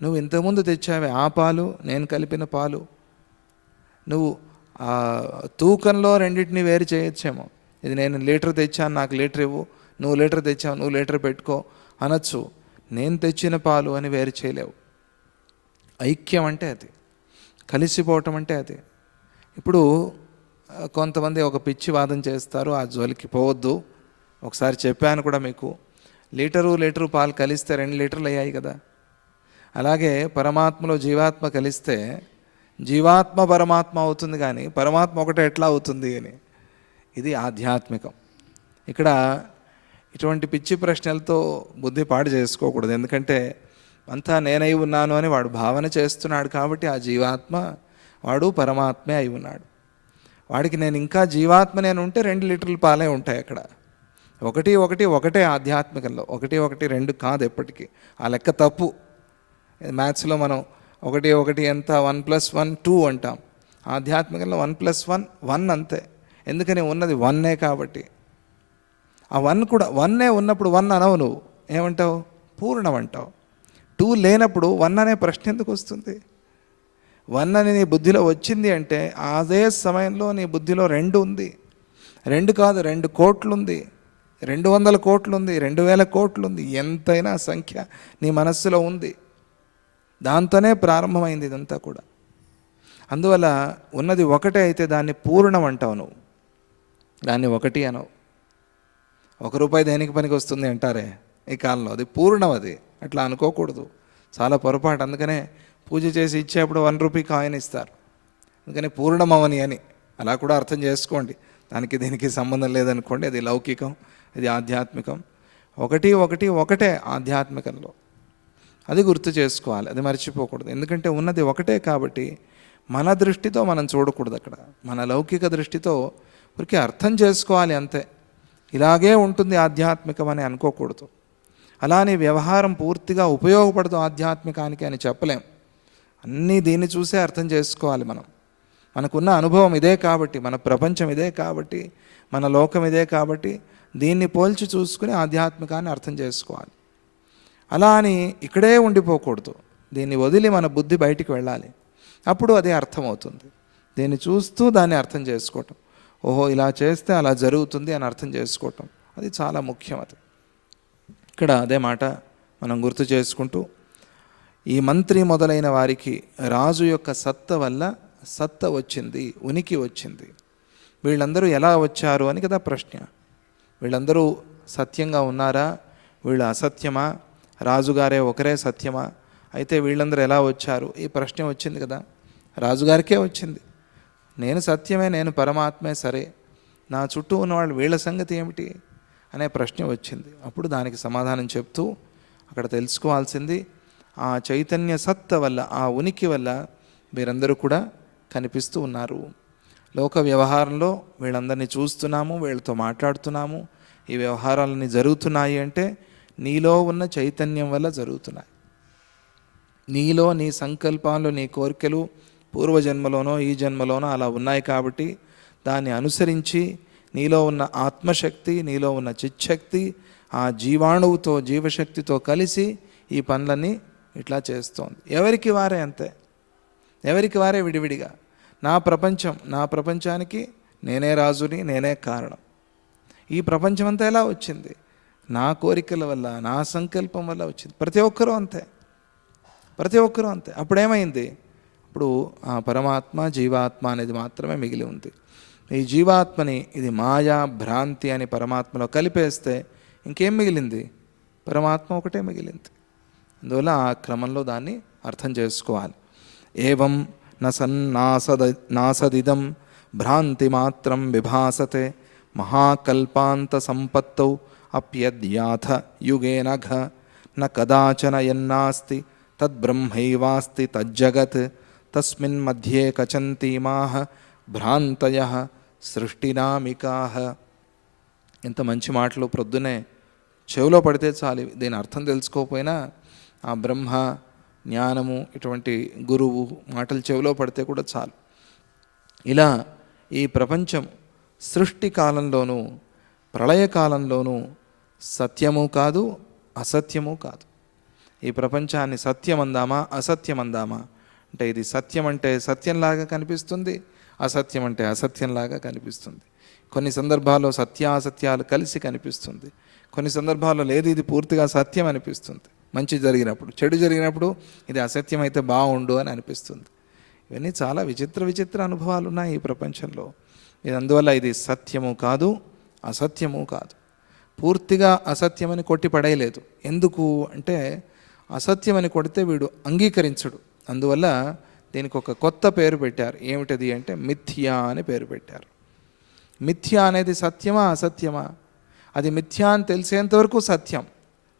నువ్వు ఇంతకుముందు తెచ్చావే ఆ పాలు, నేను కలిపిన పాలు. నువ్వు తూకంలో రెండింటిని వేరు చేయొచ్చేమో. ఇది నేను లీటర్ తెచ్చాను, నాకు లీటర్ ఇవ్వు, నువ్వు లీటర్ తెచ్చావు, నువ్వు లీటర్ పెట్టుకో అనొచ్చు. నేను తెచ్చిన పాలు అని వేరు చేయలేవు. ఐక్యం అంటే అది, కలిసిపోవటం అంటే అది. ఇప్పుడు కొంతమంది ఒక పిచ్చి వాదం చేస్తారు, ఆ జోలికి పోవద్దు. ఒకసారి చెప్పాను కూడా మీకు. లీటరు పాలు కలిస్తే 2 లీటర్లు అయ్యాయి కదా. అలాగే పరమాత్మలో జీవాత్మ కలిస్తే జీవాత్మ పరమాత్మ అవుతుంది, కానీ పరమాత్మ ఒకటే ఎట్లా అవుతుంది అని. ఇది ఆధ్యాత్మికం. ఇక్కడ ఇటువంటి పిచ్చి ప్రశ్నలతో బుద్ధి పాడు చేసుకోకూడదు. ఎందుకంటే అంతా నేనై ఉన్నాను అని వాడు భావన చేస్తున్నాడు కాబట్టి ఆ జీవాత్మ వాడు పరమాత్మే అయి ఉన్నాడు. వాడికి నేను ఇంకా జీవాత్మ నేను ఉంటే 2 లీటర్ల పాలే ఉంటాయి అక్కడ. ఒకటే ఆధ్యాత్మికంలో. 1 2 కాదు ఎప్పటికీ. ఆ లెక్క తప్పు. మ్యాథ్స్లో మనం 1 ఎంత, 1 + 1 2 అంటాం. ఆధ్యాత్మికంలో 1 + 1 1 అంతే. ఎందుకని ఉన్నది 1 కాబట్టి. ఆ 1 కూడా 1 ఉన్నప్పుడు 1 అనవు, నువ్వు ఏమంటావు? పూర్ణం అంటావు. 2 లేనప్పుడు 1 అనే ప్రశ్న ఎందుకు వస్తుంది? 1 అని నీ బుద్ధిలో వచ్చింది అంటే అదే సమయంలో నీ బుద్ధిలో 2 ఉంది. 2 కాదు, 2 కోట్లు ఉంది, 200 కోట్లు ఉంది, 2000 కోట్లు ఉంది, ఎంతైనా సంఖ్య నీ మనస్సులో ఉంది. దాంతోనే ప్రారంభమైంది ఇదంతా కూడా. అందువల్ల ఉన్నది ఒకటే అయితే దాన్ని పూర్ణం అంటావు నువ్వు, దాన్ని 1 అనవు. ₹1 దేనికి పనికి వస్తుంది అంటారే ఈ కాలంలో, అది పూర్ణం. అది అట్లా అనుకోకూడదు, చాలా పొరపాటు. అందుకనే పూజ చేసి ఇచ్చేప్పుడు ₹1 కాయిన్ ఇస్తారు. అందుకని పూర్ణమవని అని అలా కూడా అర్థం చేసుకోండి. దానికి దీనికి సంబంధం లేదనుకోండి. అది లౌకికం, ఇది ఆధ్యాత్మికం. ఒకటే ఆధ్యాత్మికంలో. అది గుర్తు చేసుకోవాలి, అది మర్చిపోకూడదు. ఎందుకంటే ఉన్నది ఒకటే కాబట్టి మన దృష్టితో మనం చూడకూడదు. అక్కడ మన లౌకిక దృష్టితో ఊరికే అర్థం చేసుకోవాలి అంతే. ఇలాగే ఉంటుంది ఆధ్యాత్మికం అని అనుకోకూడదు. అలానే వ్యవహారం పూర్తిగా ఉపయోగపడదు ఆధ్యాత్మికానికి అని చెప్పలేం. అన్నీ దీన్ని చూసే అర్థం చేసుకోవాలి మనం. మనకున్న అనుభవం ఇదే కాబట్టి, మన ప్రపంచం ఇదే కాబట్టి, మన లోకం ఇదే కాబట్టి దీన్ని పోల్చి చూసుకుని ఆధ్యాత్మికాన్ని అర్థం చేసుకోవాలి. అలా అని ఇక్కడే ఉండిపోకూడదు. దీన్ని వదిలి మన బుద్ధి బయటికి వెళ్ళాలి. అప్పుడు అది అర్థమవుతుంది. దీన్ని చూస్తూ దాన్ని అర్థం చేసుకోవటం. ఓహో ఇలా చేస్తే అలా జరుగుతుంది అని అర్థం చేసుకోవటం, అది చాలా ముఖ్యం. అది ఇక్కడ అదే మాట మనం గుర్తు చేసుకుంటూ, ఈ మంత్రి మొదలైన వారికి రాజు యొక్క సత్త వల్ల సత్త వచ్చింది, ఉనికి వచ్చింది. వీళ్ళందరూ ఎలా వచ్చారు అని కదా ప్రశ్న. వీళ్ళందరూ సత్యంగా ఉన్నారా, వీళ్ళు అసత్యమా, రాజుగారే ఒకరే సత్యమా, అయితే వీళ్ళందరూ ఎలా వచ్చారు, ఈ ప్రశ్న వచ్చింది కదా. రాజుగారికే వచ్చింది. నేను సత్యమే, నేను పరమాత్మే, సరే నా చుట్టూ ఉన్నవాళ్ళు వీళ్ళ సంగతి ఏమిటి అనే ప్రశ్న వచ్చింది. అప్పుడు దానికి సమాధానం చెప్తూ అక్కడ తెలుసుకోవాల్సింది, ఆ చైతన్య సత్త వల్ల, ఆ ఉనికి వల్ల వీరందరూ కూడా కనిపిస్తూ ఉన్నారు. లోక వ్యవహారంలో వీళ్ళందరినీ చూస్తున్నాము, వీళ్ళతో మాట్లాడుతున్నాము. ఈ వ్యవహారాలన్నీ జరుగుతున్నాయి అంటే నీలో ఉన్న చైతన్యం వల్ల జరుగుతున్నాయి. నీలో నీ సంకల్పాలు, నీ కోరికలు పూర్వజన్మలోనో ఈ జన్మలోనో అలా ఉన్నాయి కాబట్టి దాన్ని అనుసరించి నీలో ఉన్న ఆత్మశక్తి, నీలో ఉన్న చిచ్చక్తి ఆ జీవాణువుతో, జీవశక్తితో కలిసి ఈ పనులన్నీ ఇట్లా చేస్తోంది. ఎవరికి వారే అంతే, ఎవరికి వారే విడివిడిగా. నా ప్రపంచానికి నేనే రాజుని, నేనే కారణం. ఈ ప్రపంచం అంతా ఎలా వచ్చింది? నా కోరికల వల్ల, నా సంకల్పం వల్ల వచ్చింది. ప్రతి ఒక్కరూ అంతే. అప్పుడేమైంది? ఇప్పుడు ఆ పరమాత్మ, జీవాత్మ అనేది మాత్రమే మిగిలి ఉంది. ఈ జీవాత్మని ఇది మాయా, భ్రాంతి అని పరమాత్మలో కలిపేస్తే ఇంకేం మిగిలింది? పరమాత్మ ఒకటే మిగిలింది. అందువల్ల ఆ క్రమంలో దాన్ని అర్థం చేసుకోవాలి. ఏవం నాసదిదం భ్రాంతి మాత్రం విభాసతే మహాకల్పాంత సంపత్తౌ అప్యద్యాథ యుగేనఘ న కదాచన యన్నాస్తి తద్బ్రహ్మైవాస్తి తజ్జగత్ తస్మిన్ మధ్యే కచంతీమాః భ్రాంతయః సృష్టినామికాః. ఎంత మంచి మాటలు! ప్రొద్దునే చెవిలో పడితే చాలు. దీని అర్థం తెలుసుకోకపోయినా ఆ బ్రహ్మ, జ్ఞానము, ఇటువంటి గురువు మాటలు చెవిలో పడితే కూడా చాలు. ఇలా ఈ ప్రపంచం సృష్టి కాలంలోనూ ప్రళయకాలంలోనూ సత్యము కాదు, అసత్యము కాదు. ఈ ప్రపంచాన్ని సత్యమందామా, అసత్యమందామా అంటే ఇది సత్యం అంటే సత్యంలాగా కనిపిస్తుంది, అసత్యం అంటే అసత్యంలాగా కనిపిస్తుంది. కొన్ని సందర్భాల్లో సత్యాసత్యాలు కలిసి కనిపిస్తుంది, కొన్ని సందర్భాల్లో లేదు ఇది పూర్తిగా సత్యం అనిపిస్తుంది. మంచి జరిగినప్పుడు, చెడు జరిగినప్పుడు ఇది అసత్యం అయితే బాగుండు అని అనిపిస్తుంది. ఇవన్నీ చాలా విచిత్ర అనుభవాలు ఉన్నాయి ఈ ప్రపంచంలో. ఇది అందువల్ల ఇది సత్యము కాదు, అసత్యము కాదు. పూర్తిగా అసత్యమని కొట్టి పడేయలేదు. ఎందుకు అంటే అసత్యమని కొడితే వీడు అంగీకరించడు. అందువల్ల దీనికి ఒక కొత్త పేరు పెట్టారు. ఏమిటది అంటే మిథ్యా అని పేరు పెట్టారు. మిథ్యా అనేది సత్యమా, అసత్యమా? అది మిథ్యా అని తెలిసేంతవరకు సత్యం,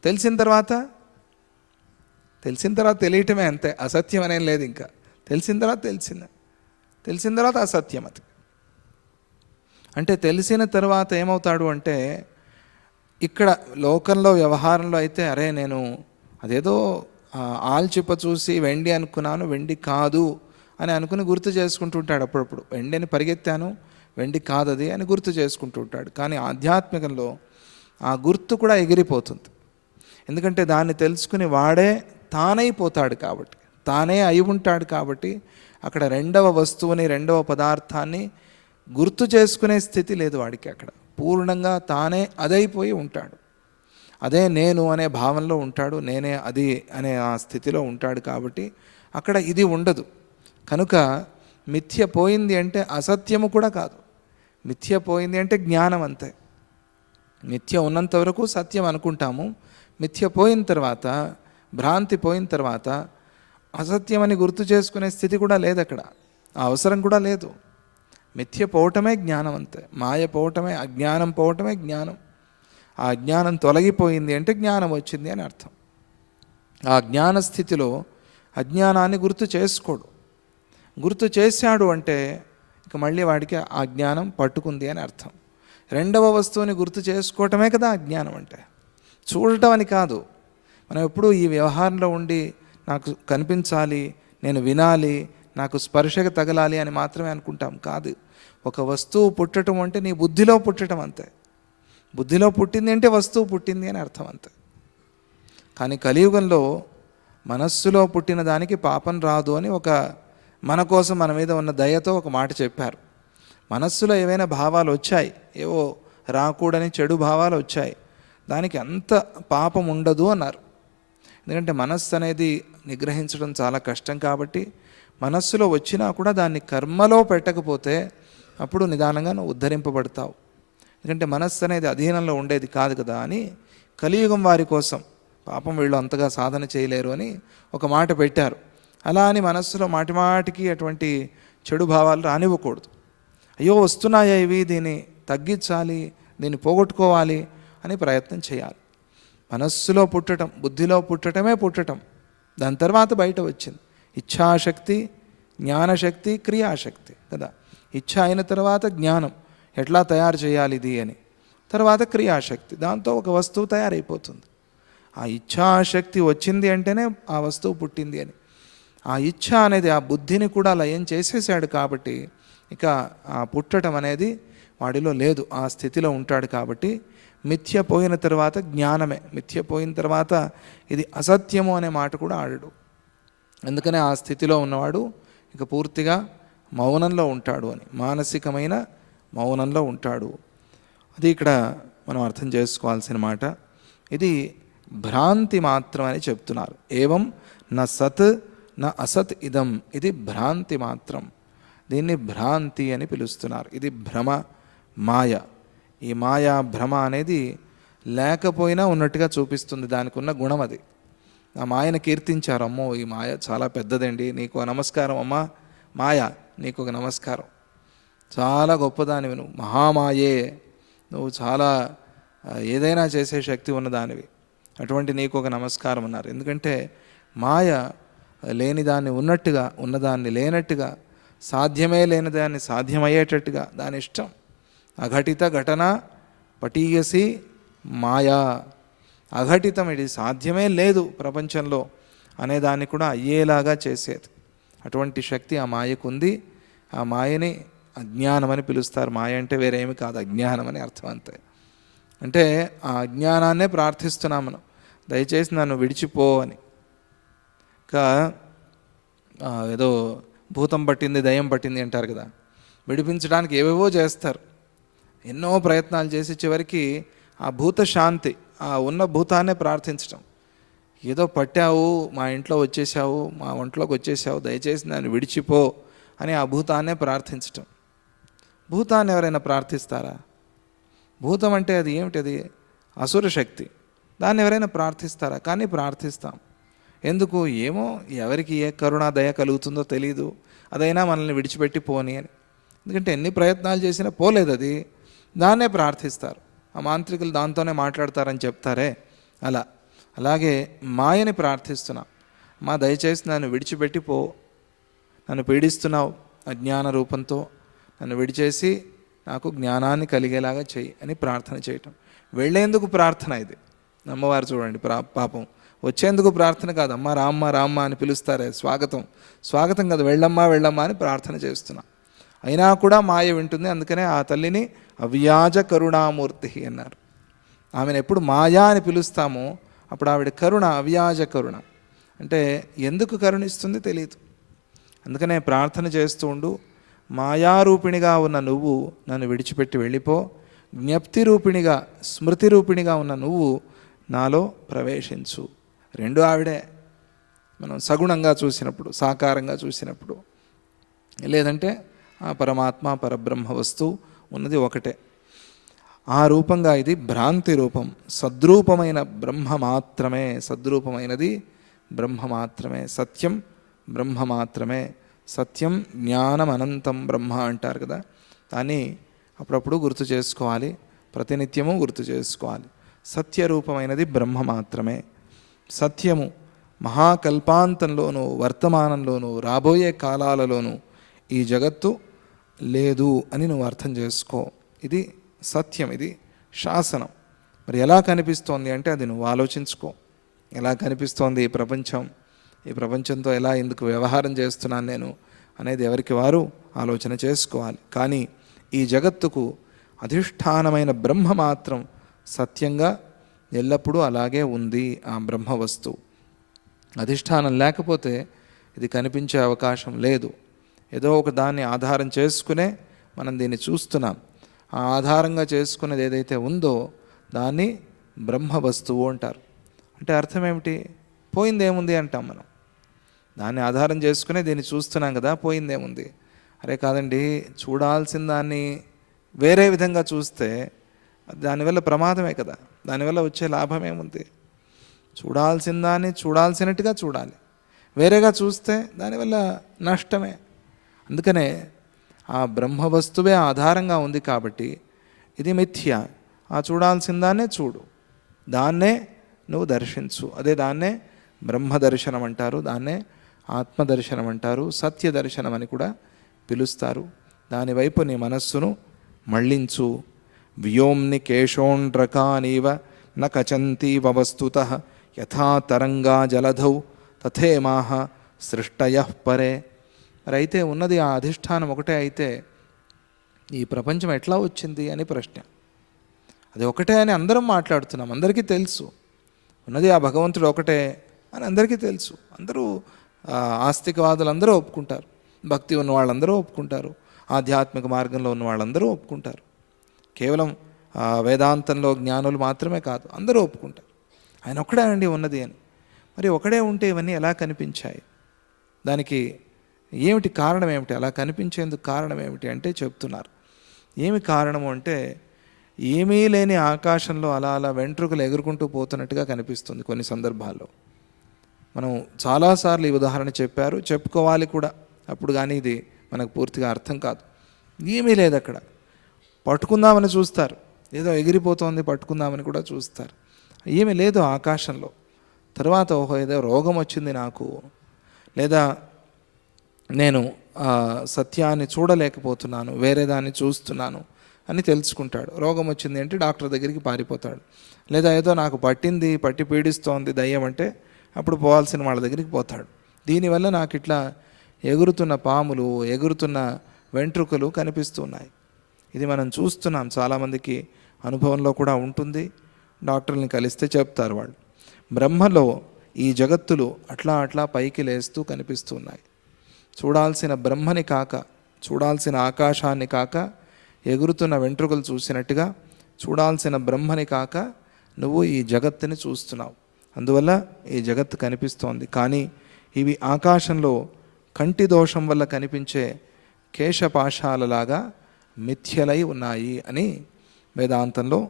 తెలిసిన తర్వాత తెలియటమే అంతే. అసత్యం అనేం లేదు. ఇంకా తెలిసిన తర్వాత అసత్యం. అది అంటే తెలిసిన తర్వాత ఏమవుతాడు అంటే, ఇక్కడ లోకంలో వ్యవహారంలో అయితే అరే నేను అదేదో ఆల్చిప్ప చూసి వెండి అనుకున్నాను, వెండి కాదు అని అనుకుని గుర్తు చేసుకుంటుంటాడు. అప్పుడప్పుడు వెండిని పరిగెత్తాను, వెండి కాదది అని గుర్తు చేసుకుంటూ ఉంటాడు. కానీ ఆధ్యాత్మికంలో ఆ గుర్తు కూడా ఎగిరిపోతుంది. ఎందుకంటే దాన్ని తెలుసుకుని వాడే తానైపోతాడు కాబట్టి, తానే అయి ఉంటాడు కాబట్టి అక్కడ రెండవ వస్తువుని, రెండవ పదార్థాన్ని గుర్తు చేసుకునే స్థితి లేదు వాడికి. అక్కడ పూర్ణంగా తానే అదైపోయి ఉంటాడు. అదే నేను అనే భావనలో ఉంటాడు, నేనే అది అనే ఆ స్థితిలో ఉంటాడు. కాబట్టి అక్కడ ఇది ఉండదు. కనుక మిథ్య పోయింది అంటే అసత్యము కూడా కాదు, మిథ్య పోయింది అంటే జ్ఞానం అంతే. మిథ్య ఉన్నంత వరకు సత్యం అనుకుంటాము. మిథ్య పోయిన తర్వాత, భ్రాంతి పోయిన తర్వాత అసత్యమని గుర్తు చేసుకునే స్థితి కూడా లేదు. అక్కడ ఆ అవసరం కూడా లేదు. మిథ్య పోవటమే జ్ఞానం అంతే. మాయ పోవటమే, అజ్ఞానం పోవటమే జ్ఞానం. ఆ అజ్ఞానం తొలగిపోయింది అంటే జ్ఞానం వచ్చింది అని అర్థం. ఆ జ్ఞాన స్థితిలో అజ్ఞానాన్ని గుర్తు చేసుకోడు. గుర్తు చేశాడు అంటే ఇక మళ్ళీ వాడికి ఆ జ్ఞానం పట్టుకుంది అని అర్థం. రెండవ వస్తువుని గుర్తు చేసుకోవటమే కదా అజ్ఞానం అంటే, చూడటం అని కాదు. మనం ఎప్పుడూ ఈ వ్యవహారంలో ఉండి నాకు కనిపించాలి, నేను వినాలి, నాకు స్పర్శగా తగలాలి అని మాత్రమే అనుకుంటాం. కాదు. ఒక వస్తువు పుట్టడం అంటే నీ బుద్ధిలో పుట్టడం అంతే. బుద్ధిలో పుట్టింది అంటే వస్తువు పుట్టింది అని అర్థం అంతే. కానీ కలియుగంలో మనస్సులో పుట్టిన దానికి పాపం రాదు అని ఒక మన కోసం మన మీద ఉన్న దయతో ఒక మాట చెప్పారు. మనస్సులో ఏవైనా భావాలు వచ్చాయి, ఏవో రాకూడని చెడు భావాలు వచ్చాయి, దానికి అంత పాపం ఉండదు అన్నారు. ఎందుకంటే మనస్సు అనేది నిగ్రహించడం చాలా కష్టం కాబట్టి మనస్సులో వచ్చినా కూడా దాన్ని కర్మలో పెట్టకపోతే అప్పుడు నిదానంగా నువ్వు ఉద్ధరింపబడతావు. ఎందుకంటే మనస్సు అనేది అధీనంలో ఉండేది కాదు కదా అని కలియుగం వారి కోసం, పాపం వీళ్ళు అంతగా సాధన చేయలేరు అని ఒక మాట పెట్టారు. అలా అని మనస్సులో మాటిమాటికి అటువంటి చెడు భావాలు రానివ్వకూడదు. అయ్యో వస్తున్నాయా ఇవి, దీన్ని తగ్గించాలి, దీన్ని పోగొట్టుకోవాలి అని ప్రయత్నం చేయాలి. మనస్సులో పుట్టడం, బుద్ధిలో పుట్టడమే పుట్టడం, దాని తర్వాత బయట వచ్చింది ఇచ్ఛాశక్తి, జ్ఞానశక్తి, క్రియాశక్తి కదా. ఇచ్ఛ అయిన తర్వాత జ్ఞానం, ఎట్లా తయారు చేయాలి ఇది అని, తర్వాత క్రియాశక్తి, దాంతో ఒక వస్తువు తయారైపోతుంది. ఆ ఇచ్ఛాశక్తి వచ్చింది అంటేనే ఆ వస్తువు పుట్టింది అని. ఆ ఇచ్ఛ అనేది ఆ బుద్ధిని కూడా లయం చేసేసాడు కాబట్టి ఇక ఆ పుట్టడం అనేది వాడిలో లేదు, ఆ స్థితిలో ఉంటాడు. కాబట్టి మిథ్య పోయిన తర్వాత జ్ఞానమే, మిథ్య పోయిన తర్వాత ఇది అసత్యము అనే మాట కూడా ఆడడు. అందుకనే ఆ స్థితిలో ఉన్నవాడు ఇక పూర్తిగా మౌనంలో ఉంటాడు అని, మానసికమైన మౌనంలో ఉంటాడు. అది ఇక్కడ మనం అర్థం చేసుకోవాల్సిన మాట. ఇది భ్రాంతి మాత్రం అని చెప్తున్నారు. ఏవం న సత్ న అసత్ ఇదం, ఇది భ్రాంతి మాత్రం. దీన్ని భ్రాంతి అని పిలుస్తున్నారు. ఇది భ్రమ, మాయ. ఈ మాయా భ్రమ అనేది లేకపోయినా ఉన్నట్టుగా చూపిస్తుంది, దానికి ఉన్న గుణం అది. ఆ మాయను కీర్తించారు. అమ్మో ఈ మాయ చాలా పెద్దదండి, నీకు నమస్కారం అమ్మా మాయ, నీకు ఒక నమస్కారం, చాలా గొప్పదానివి నువ్వు, మహామాయే, నువ్వు చాలా ఏదైనా చేసే శక్తి ఉన్నదానివి, అటువంటి నీకు ఒక నమస్కారం అన్నారు. ఎందుకంటే మాయ లేనిదాన్ని ఉన్నట్టుగా, ఉన్నదాన్ని లేనట్టుగా, సాధ్యమే లేని దాన్ని సాధ్యమయ్యేటట్టుగా దాని ఇష్టం. అఘటిత ఘటన పటీయసి మాయా, అఘటితం, ఇది సాధ్యమే లేదు ప్రపంచంలో అనేదాన్ని కూడా అయ్యేలాగా చేసేది. అటువంటి శక్తి ఆ మాయకు ఉంది. ఆ మాయని అజ్ఞానం అని పిలుస్తారు. మాయ అంటే వేరేమి కాదు, అజ్ఞానం అని అర్థం అంతే. అంటే ఆ అజ్ఞానాన్నే ప్రార్థిస్తున్నాం మనం, దయచేసి నన్ను విడిచిపో అని. ఇంకా ఏదో భూతం పట్టింది, దయ్యం పట్టింది అంటారు కదా, విడిపించడానికి ఏవేవో చేస్తారు, ఎన్నో ప్రయత్నాలు చేసి చివరికి ఆ భూత శాంతి, ఆ ఉన్న భూతాన్నే ప్రార్థించటం. ఏదో పట్టావు, మా ఇంట్లో వచ్చేసావు, మా ఒంట్లోకి వచ్చేసావు, దయచేసి నన్ను విడిచిపో అని ఆ భూతాన్నే ప్రార్థించటం. భూతాన్ని ఎవరైనా ప్రార్థిస్తారా? భూతం అంటే అది ఏమిటి? అది అసుర శక్తి. దాన్ని ఎవరైనా ప్రార్థిస్తారా? కానీ ప్రార్థిస్తాం. ఎందుకు? ఏమో ఎవరికి ఏ కరుణ దయ కలుగుతుందో తెలియదు, అదైనా మనల్ని విడిచిపెట్టి పోని అని. ఎందుకంటే ఎన్ని ప్రయత్నాలు చేసినా పోలేదు అది, దాన్నే ప్రార్థిస్తారు. ఆ మాంత్రికులు దాంతోనే మాట్లాడతారని చెప్తారే, అలాగే మాయని ప్రార్థిస్తున్నాం. మా దయచేసి నన్ను విడిచిపెట్టి పో, నన్ను పీడిస్తున్నావు అజ్ఞాన రూపంతో, నన్ను విడిచేసి నాకు జ్ఞానాన్ని కలిగేలాగా చెయ్యి అని ప్రార్థన చేయటం. వెళ్ళేందుకు ప్రార్థన ఇది. అమ్మవారు చూడండి, పాపం వచ్చేందుకు ప్రార్థన కాదు, అమ్మ రామ్మ రామ్మ అని పిలుస్తారే, స్వాగతం కదా, వెళ్ళమ్మా వెళ్ళమ్మా అని ప్రార్థన చేస్తున్నా. అయినా కూడా మాయ వింటుంది. అందుకనే ఆ తల్లిని అవ్యాజ కరుణామూర్తి అన్నారు. ఆమెను ఎప్పుడు మాయా అని పిలుస్తామో అప్పుడు ఆవిడ కరుణ, అవ్యాజ కరుణ. అంటే ఎందుకు కరుణిస్తుంది తెలియదు. అందుకనే ప్రార్థన చేస్తూ ఉండు, మాయారూపిణిగా ఉన్న నువ్వు నన్ను విడిచిపెట్టి వెళ్ళిపో, జ్ఞప్తి రూపిణిగా, స్మృతి రూపిణిగా ఉన్న నువ్వు నాలో ప్రవేశించు. రెండు ఆవిడే. మనం సగుణంగా చూసినప్పుడు, సాకారంగా చూసినప్పుడు, లేదంటే ఆ పరమాత్మ పరబ్రహ్మ వస్తువు ఉన్నది ఒకటే. ఆ రూపంగా ఇది భ్రాంతి రూపం. సద్రూపమైన బ్రహ్మ మాత్రమే, సద్రూపమైనది బ్రహ్మ మాత్రమే, సత్యం బ్రహ్మ మాత్రమే. సత్యం జ్ఞానం అనంతం బ్రహ్మ అంటారు కదా, దాన్ని అప్పుడప్పుడు గుర్తు చేసుకోవాలి, ప్రతినిత్యము గుర్తు చేసుకోవాలి. సత్యరూపమైనది బ్రహ్మ మాత్రమే. సత్యము మహాకల్పాంతంలోనూ, వర్తమానంలోనూ, రాబోయే కాలాలలోనూ ఈ జగత్తు లేదు అని నువ్వు అర్థం చేసుకో. ఇది సత్యం, ఇది శాసనం. మరి ఎలా కనిపిస్తోంది అంటే అది నువ్వు ఆలోచించుకో. ఎలా కనిపిస్తోంది ఈ ప్రపంచం, ఈ ప్రపంచంతో ఎలా ఎందుకు వ్యవహారం చేస్తున్నాను నేను అనేది ఎవరికి వారు ఆలోచన చేసుకోవాలి. కానీ ఈ జగత్తుకు అధిష్టానమైన బ్రహ్మ మాత్రం సత్యంగా ఎల్లప్పుడూ అలాగే ఉంది. ఆ బ్రహ్మ వస్తువు అధిష్టానం లేకపోతే ఇది కనిపించే అవకాశం లేదు. ఏదో ఒక దాన్ని ఆధారం చేసుకునే మనం దీన్ని చూస్తున్నాం. ఆ ఆధారంగా చేసుకునేది ఏదైతే ఉందో దాన్ని బ్రహ్మ వస్తువు అంటారు. అంటే అర్థం ఏమిటి? పోయింది ఏముంది అంటాం మనం. దాన్ని ఆధారం చేసుకునే దీన్ని చూస్తున్నాం కదా, పోయిందేముంది. అరే కాదండి, చూడాల్సిన దాన్ని వేరే విధంగా చూస్తే దానివల్ల ప్రమాదమే కదా, దానివల్ల వచ్చే లాభం ఏముంది. చూడాల్సిన దాన్ని చూడాల్సినట్టుగా చూడాలి, వేరేగా చూస్తే దానివల్ల నష్టమే. అందుకనే ఆ బ్రహ్మ వస్తువే ఆధారంగా ఉంది కాబట్టి ఇది మిథ్య. ఆ చూడాల్సిన దాన్నే చూడు, దాన్నే నువ్వు దర్శించు. దాన్నే బ్రహ్మ దర్శనం అంటారు, దాన్నే ఆత్మదర్శనం అంటారు, సత్య దర్శనం అని కూడా పిలుస్తారు. దానివైపు నీ మనస్సును మళ్ళించు. వ్యోమ్ని కేశోండ్రకానీవ న కచంతీవ వస్తుతః యథా తరంగా జలధౌ తథేమాహ సృష్టయః పరే. మరి అయితే ఉన్నది ఆ అధిష్టానం ఒకటే అయితే ఈ ప్రపంచం ఎట్లా వచ్చింది అని ప్రశ్న. అది ఒకటే అని అందరం మాట్లాడుతున్నాం, అందరికీ తెలుసు. ఉన్నది ఆ భగవంతుడు ఒకటే అని అందరికీ తెలుసు. అందరూ ఆస్తికవాదులు అందరూ ఒప్పుకుంటారు, భక్తి ఉన్న వాళ్ళందరూ ఒప్పుకుంటారు, ఆధ్యాత్మిక మార్గంలో ఉన్న వాళ్ళందరూ ఒప్పుకుంటారు. కేవలం వేదాంతంలో జ్ఞానులు మాత్రమే కాదు, అందరూ ఒప్పుకుంటారు ఆయన ఒక్కడేనండి ఉన్నది అని. మరి ఒకడే ఉంటే ఇవన్నీ ఎలా కనిపించాయి? దానికి ఏమిటి కారణం ఏమిటి? అలా కనిపించేందుకు కారణం ఏమిటి అంటే చెప్తున్నారు. ఏమి కారణము అంటే, ఏమీ లేని ఆకాశంలో అలా అలా వెంట్రుకలు ఎగురుకుంటూ పోతున్నట్టుగా కనిపిస్తుంది కొన్ని సందర్భాల్లో. మనం చాలాసార్లు ఈ ఉదాహరణ చెప్పారు, చెప్పుకోవాలి కూడా అప్పుడు, కానీ ఇది మనకు పూర్తిగా అర్థం కాదు. ఏమీ లేదు అక్కడ, పట్టుకుందామని చూస్తారు, ఏదో ఎగిరిపోతోంది పట్టుకుందామని కూడా చూస్తారు, ఏమీ లేదు ఆకాశంలో. తర్వాత ఓహో ఏదో రోగం వచ్చింది నాకు, లేదా నేను సత్యాన్ని చూడలేకపోతున్నాను, వేరే దాన్ని చూస్తున్నాను అని తెలుసుకుంటాడు. రోగం వచ్చింది అంటే డాక్టర్ దగ్గరికి పారిపోతాడు. లేదా ఏదో నాకు పట్టి పీడిస్తోంది దయ్యం అంటే అప్పుడు పోవాల్సిన వాళ్ళ దగ్గరికి పోతాడు. దీనివల్ల నాకు ఇట్లా ఎగురుతున్న పాములు, ఎగురుతున్న వెంట్రుకలు కనిపిస్తున్నాయి. ఇది మనం చూస్తున్నాం, చాలామందికి అనుభవంలో కూడా ఉంటుంది. డాక్టర్ని కలిస్తే చెప్తారు వాళ్ళు. బ్రహ్మలో ఈ జగత్తులు అట్లా అట్లా పైకి లేస్తూ కనిపిస్తున్నాయి. చూడాల్సిన బ్రహ్మని కాక, చూడాల్సిన ఆకాశాన్ని కాక, ఎగురుతున్న వెంట్రుకలు చూసినట్టుగా చూడాల్సిన బ్రహ్మని కాక నువ్వు ఈ జగత్తుని చూస్తున్నావు. అందువల్ల ఈ జగత్తు కనిపిస్తోంది. కానీ ఇవి ఆకాశంలో కంటి దోషం వల్ల కనిపించే కేశపాశాలలాగా మిథ్యలై ఉన్నాయి అని వేదాంతంలో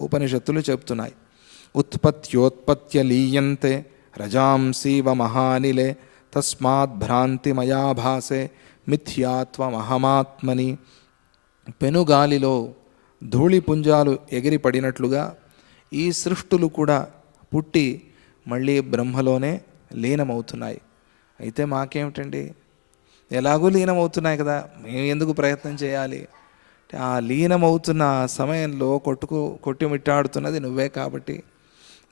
ఉపనిషత్తులు చెప్తున్నాయి. ఉత్పత్యోత్పత్య లీయంతే రజాంసీవ మహానిలే తస్మాత్ భ్రాంతిమయాభాసే మిథ్యాత్వమహమాత్మని. పెనుగాలిలో ధూళిపుంజాలు ఎగిరిపడినట్లుగా ఈ సృష్టులు కూడా పుట్టి మళ్ళీ బ్రహ్మలోనే లీనమవుతున్నాయి. అయితే మాకేమిటండి, ఎలాగూ లీనమవుతున్నాయి కదా, మేము ఎందుకు ప్రయత్నం చేయాలి? ఆ లీనమవుతున్న సమయంలో కొట్టుమిట్టాడుతున్నది నువ్వే కాబట్టి,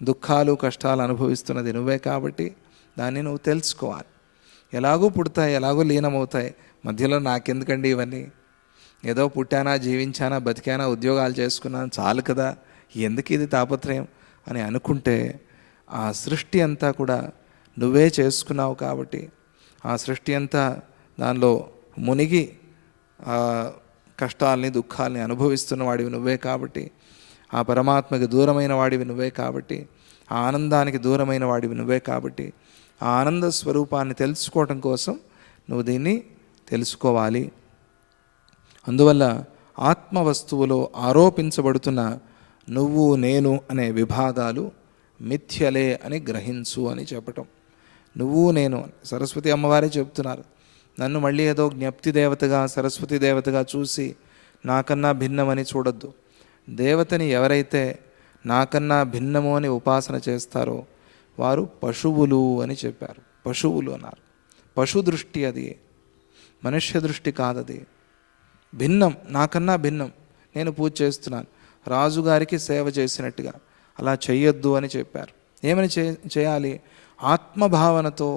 దుఃఖాలు కష్టాలు అనుభవిస్తున్నది నువ్వే కాబట్టి దాన్ని నువ్వు తెలుసుకోవాలి. ఎలాగూ పుడతాయి, ఎలాగూ లీనమవుతాయి, మధ్యలో నాకెందుకండి ఇవన్నీ? ఏదో పుట్టానా, జీవించానా, బతికానా, ఉద్యోగాలు చేసుకున్నాను, చాలు కదా, ఎందుకు ఇది తాపత్రయం అని అనుకుంటే ఆ సృష్టి అంతా కూడా నువ్వే చేసుకున్నావు కాబట్టి, ఆ సృష్టి అంతా దానిలో మునిగి కష్టాలని దుఃఖాలని అనుభవిస్తున్న వాడివి నువ్వే కాబట్టి, ఆ పరమాత్మకి దూరమైన వాడివి నువ్వే కాబట్టి, ఆ ఆనందానికి దూరమైన వాడివి నువ్వే కాబట్టి, ఆ ఆనంద స్వరూపాన్ని తెలుసుకోవటం కోసం నువ్వు దీన్ని తెలుసుకోవాలి. అందువల్ల ఆత్మ వస్తువులో ఆరోపించబడుతున్న నువ్వు నేను అనే విభాగాలు మిథ్యలే అని గ్రహించు అని చెప్పటం. నువ్వు నేను, సరస్వతి అమ్మవారే చెప్తున్నారు, నన్ను మళ్ళీ ఏదో జ్ఞప్తి దేవతగా, సరస్వతి దేవతగా చూసి నాకన్నా భిన్నమని చూడొద్దు. దేవతని ఎవరైతే నాకన్నా భిన్నము అని ఉపాసన చేస్తారో వారు పశువులు అని చెప్పారు. పశువులు అన్నారు. పశు దృష్టి అది, మనుష్య దృష్టి కాదది. భిన్నం, నాకన్నా భిన్నం. నేను పూజ చేస్తున్నాను, రాజుగారికి సేవ చేసినట్టుగా అలా చెయ్యొద్దు అని చెప్పారు. ఏమని చేయాలి? ఆత్మభావనతో,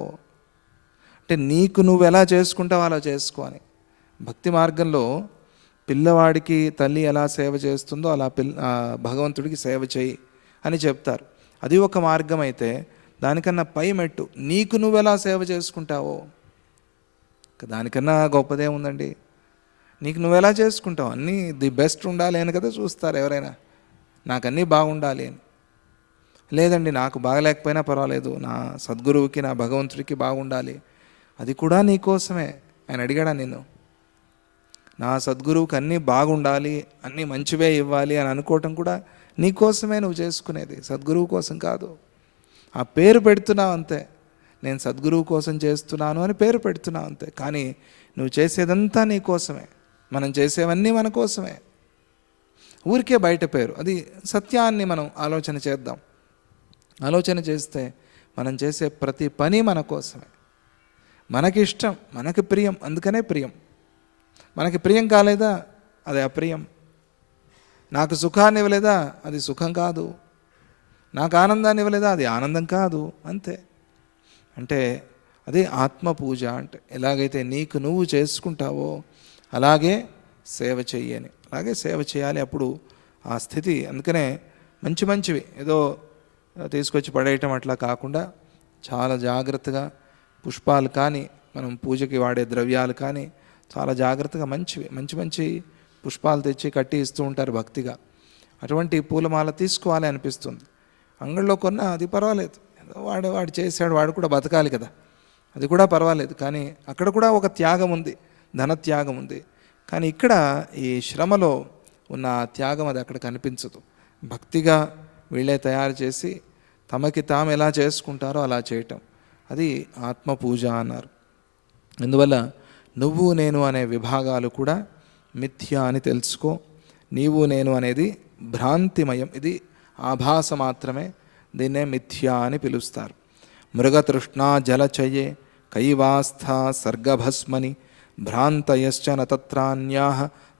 అంటే నీకు నువ్వు ఎలా చేసుకుంటావో అలా చేసుకో అని. భక్తి మార్గంలో పిల్లవాడికి తల్లి ఎలా సేవ చేస్తుందో అలా భగవంతుడికి సేవ చేయి అని చెప్తారు. అది ఒక మార్గం అయితే, దానికన్నా పై మెట్టు నీకు నువ్వు ఎలా సేవ చేసుకుంటావో, దానికన్నా గొప్పదే ఉందండి. నీకు నువ్వు ఎలా చేసుకుంటావు, అన్నీ ది బెస్ట్ ఉండాలి అని కదా చూస్తారు ఎవరైనా, నాకు అన్నీ బాగుండాలి అని. లేదండి, నాకు బాగలేకపోయినా పర్వాలేదు, నా సద్గురువుకి, నా భగవంతుడికి బాగుండాలి, అది కూడా నీకోసమే. ఆయన అడిగాడా నిన్ను? నా సద్గురువుకి అన్నీ బాగుండాలి, అన్నీ మంచివే ఇవ్వాలి అని అనుకోవటం కూడా నీకోసమే నువ్వు చేసుకునేది, సద్గురువు కోసం కాదు. ఆ పేరు పెడుతున్నావు అంతే. నేను సద్గురువు కోసం చేస్తున్నాను అని పేరు పెడుతున్నావు అంతే. కానీ నువ్వు చేసేదంతా నీ కోసమే. మనం చేసేవన్నీ మన కోసమే. ఊరికే బయట పేరు. అది సత్యాన్ని మనం ఆలోచన చేద్దాం. ఆలోచన చేస్తే మనం చేసే ప్రతి పని మన కోసమే. మనకి ఇష్టం, మనకి ప్రియం, అందుకనే ప్రియం. మనకి ప్రియం కాలేదా అది అప్రియం. నాకు సుఖాన్ని ఇవ్వలేదా అది సుఖం కాదు. నాకు ఆనందాన్ని ఇవ్వలేదా అది ఆనందం కాదు. అంతే. అంటే అదే ఆత్మ పూజ అంటే. ఎలాగైతే నీకు నువ్వు చేసుకుంటావో అలాగే సేవ చెయ్యని, అలాగే సేవ చేయాలి. అప్పుడు ఆ స్థితి. అందుకనే మంచి మంచివి ఏదో తీసుకొచ్చి పడేయటం అట్లా కాకుండా చాలా జాగ్రత్తగా పుష్పాలు కానీ, మనం పూజకి వాడే ద్రవ్యాలు కానీ చాలా జాగ్రత్తగా మంచివి, మంచి మంచి పుష్పాలు తెచ్చి కట్టి ఇస్తూ ఉంటారు భక్తిగా. అటువంటి పూలమాల తీసుకోవాలి అనిపిస్తుంది. అంగడిలో కొన్న అది పర్వాలేదు, వాడు చేశాడు, వాడు కూడా బతకాలి కదా, అది కూడా పర్వాలేదు. కానీ అక్కడ కూడా ఒక త్యాగం ఉంది, ధనత్యాగం ఉంది. కానీ ఇక్కడ ఈ శ్రమలో ఉన్న త్యాగం అది అక్కడ కనిపించదు. భక్తిగా వీళ్ళే తయారు చేసి తమకి తాము ఎలా చేసుకుంటారో అలా చేయటం, అది ఆత్మ పూజ అన్నారు. అందువల్ల నువ్వు నేను అనే విభాగాలు కూడా మిథ్య అని తెలుసుకో. నీవు నేను అనేది భ్రాంతిమయం, ఇది ఆభాస మాత్రమే. దీన్నే మిథ్య అని పిలుస్తారు. మృగతృష్ణా జలచయే కైవాస్థ సర్గభస్మని భ్రాంతయశ్చ నత్రాన్యా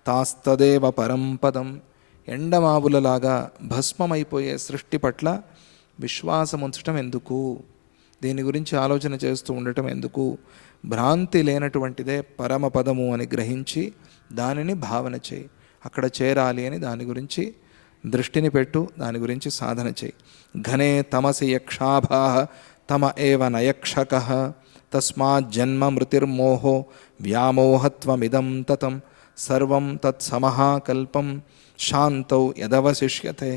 తాస్తదేవ పరంపదం. ఎండమావులలాగా భస్మమైపోయే సృష్టి పట్ల విశ్వాసం ఉంచటం ఎందుకు? దీని గురించి ఆలోచన చేస్తూ ఉండటం ఎందుకు? భ్రాంతి లేనటువంటిదే పరమపదము అని గ్రహించి దానిని భావన చేయి. అక్కడ చేరాలి అని దాని గురించి దృష్టిని పెట్టు, దాని గురించి సాధన చేయి. ఘనే తమసి యక్షాభా తమ ఏవ నయక్షక తస్మాత్ జన్మ మృతిర్మోహో వ్యామోహత్వమిదం తతం సర్వం తత్సమహాకల్పం శాంతౌ యదవశిష్యతే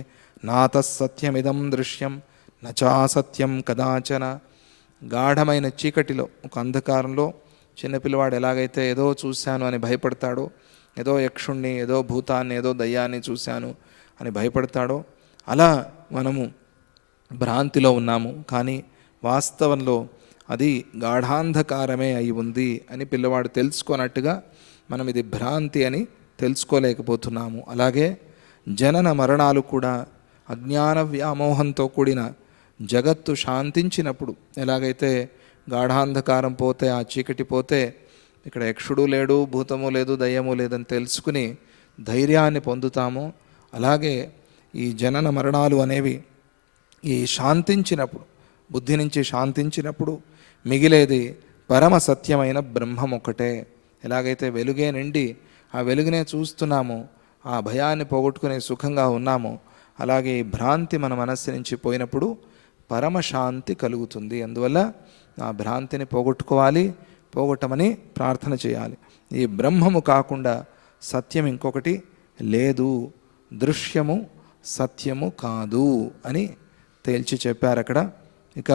నాతస్సత్యమిదం దృశ్యం నచాసత్యం కదాచన. గాఢమైన చీకటిలో, ఒక అంధకారంలో చిన్నపిల్లవాడు ఎలాగైతే ఏదో చూశాను అని భయపడతాడో, ఏదో యక్షుణ్ణి, ఏదో భూతాన్ని, ఏదో దయ్యాన్ని చూశాను అని భయపడతాడో, అలా మనము భ్రాంతిలో ఉన్నాము. కానీ వాస్తవంలో అది గాఢాంధకారమే అయి ఉంది అని పిల్లవాడు తెలుసుకున్నట్టుగా మనం ఇది భ్రాంతి అని తెలుసుకోలేకపోతున్నాము. అలాగే జనన మరణాలు కూడా అజ్ఞాన వ్యామోహంతో కూడిన జగత్తు శాంతించినప్పుడు, ఎలాగైతే గాఢాంధకారం పోతే, ఆ చీకటి పోతే ఇక్కడ యక్షుడు లేడు, భూతము లేదు, దయ్యము లేదని తెలుసుకుని ధైర్యాన్ని పొందుతామో, అలాగే ఈ జనన మరణాలు అనేవి ఈ శాంతించినప్పుడు, బుద్ధి నుంచి శాంతించినప్పుడు మిగిలేది పరమ సత్యమైన బ్రహ్మం ఒకటే. ఎలాగైతే వెలుగే నిండి ఆ వెలుగునే చూస్తున్నామో, ఆ భయాన్ని పోగొట్టుకునే సుఖంగా ఉన్నామో, అలాగే ఈ భ్రాంతి మన మనస్సు నుంచి పోయినప్పుడు పరమశాంతి కలుగుతుంది. అందువల్ల ఆ భ్రాంతిని పోగొట్టుకోవాలి, పోగొట్టమని ప్రార్థన చేయాలి. ఈ బ్రహ్మము కాకుండా సత్యం ఇంకొకటి లేదు, దృశ్యము సత్యము కాదు అని తేల్చి చెప్పారు అక్కడ. ఇక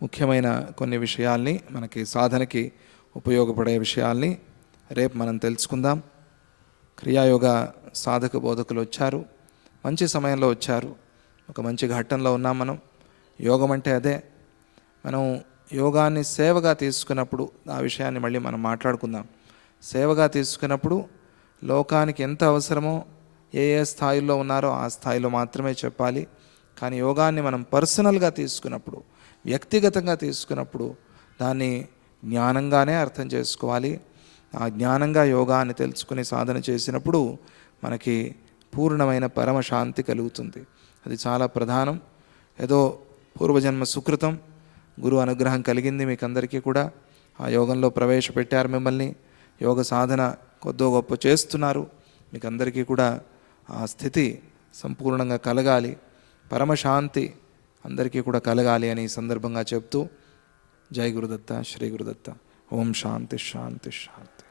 ముఖ్యమైన కొన్ని విషయాల్ని, మనకి సాధనకి ఉపయోగపడే విషయాల్ని రేపు మనం తెలుసుకుందాం. క్రియాయోగ సాధక బోధకులు వచ్చారు, మంచి సమయంలో వచ్చారు, ఒక మంచి ఘట్టంలో ఉన్నాం మనం. యోగం అంటే అదే. మనం యోగాన్ని సేవగా తీసుకున్నప్పుడు, ఆ విషయాన్ని మళ్ళీ మనం మాట్లాడుకుందాం. సేవగా తీసుకున్నప్పుడు లోకానికి ఎంత అవసరమో, ఏ ఏ స్థాయిలో ఉన్నారో ఆ స్థాయిలో మాత్రమే చెప్పాలి. కానీ యోగాన్ని మనం పర్సనల్గా తీసుకున్నప్పుడు, వ్యక్తిగతంగా తీసుకున్నప్పుడు దాన్ని జ్ఞానంగానే అర్థం చేసుకోవాలి. ఆ జ్ఞానంగా యోగాన్ని తెలుసుకుని సాధన చేసినప్పుడు మనకి పూర్ణమైన పరమశాంతి కలుగుతుంది. అది చాలా ప్రధానం. ఏదో పూర్వజన్మ సుకృతం, గురువు అనుగ్రహం కలిగింది మీకు అందరికీ కూడా. ఆ యోగంలో ప్రవేశపెట్టారు మిమ్మల్ని, యోగ సాధన కొద్దో గొప్ప చేస్తున్నారు. మీకు అందరికీ కూడా ఆ స్థితి సంపూర్ణంగా కలగాలి, పరమశాంతి అందరికీ కూడా కలగాలి అని ఈ సందర్భంగా చెప్తూ, జై గురుదత్త, శ్రీ గురుదత్త. ఓం శాంతి శాంతి శాంతి.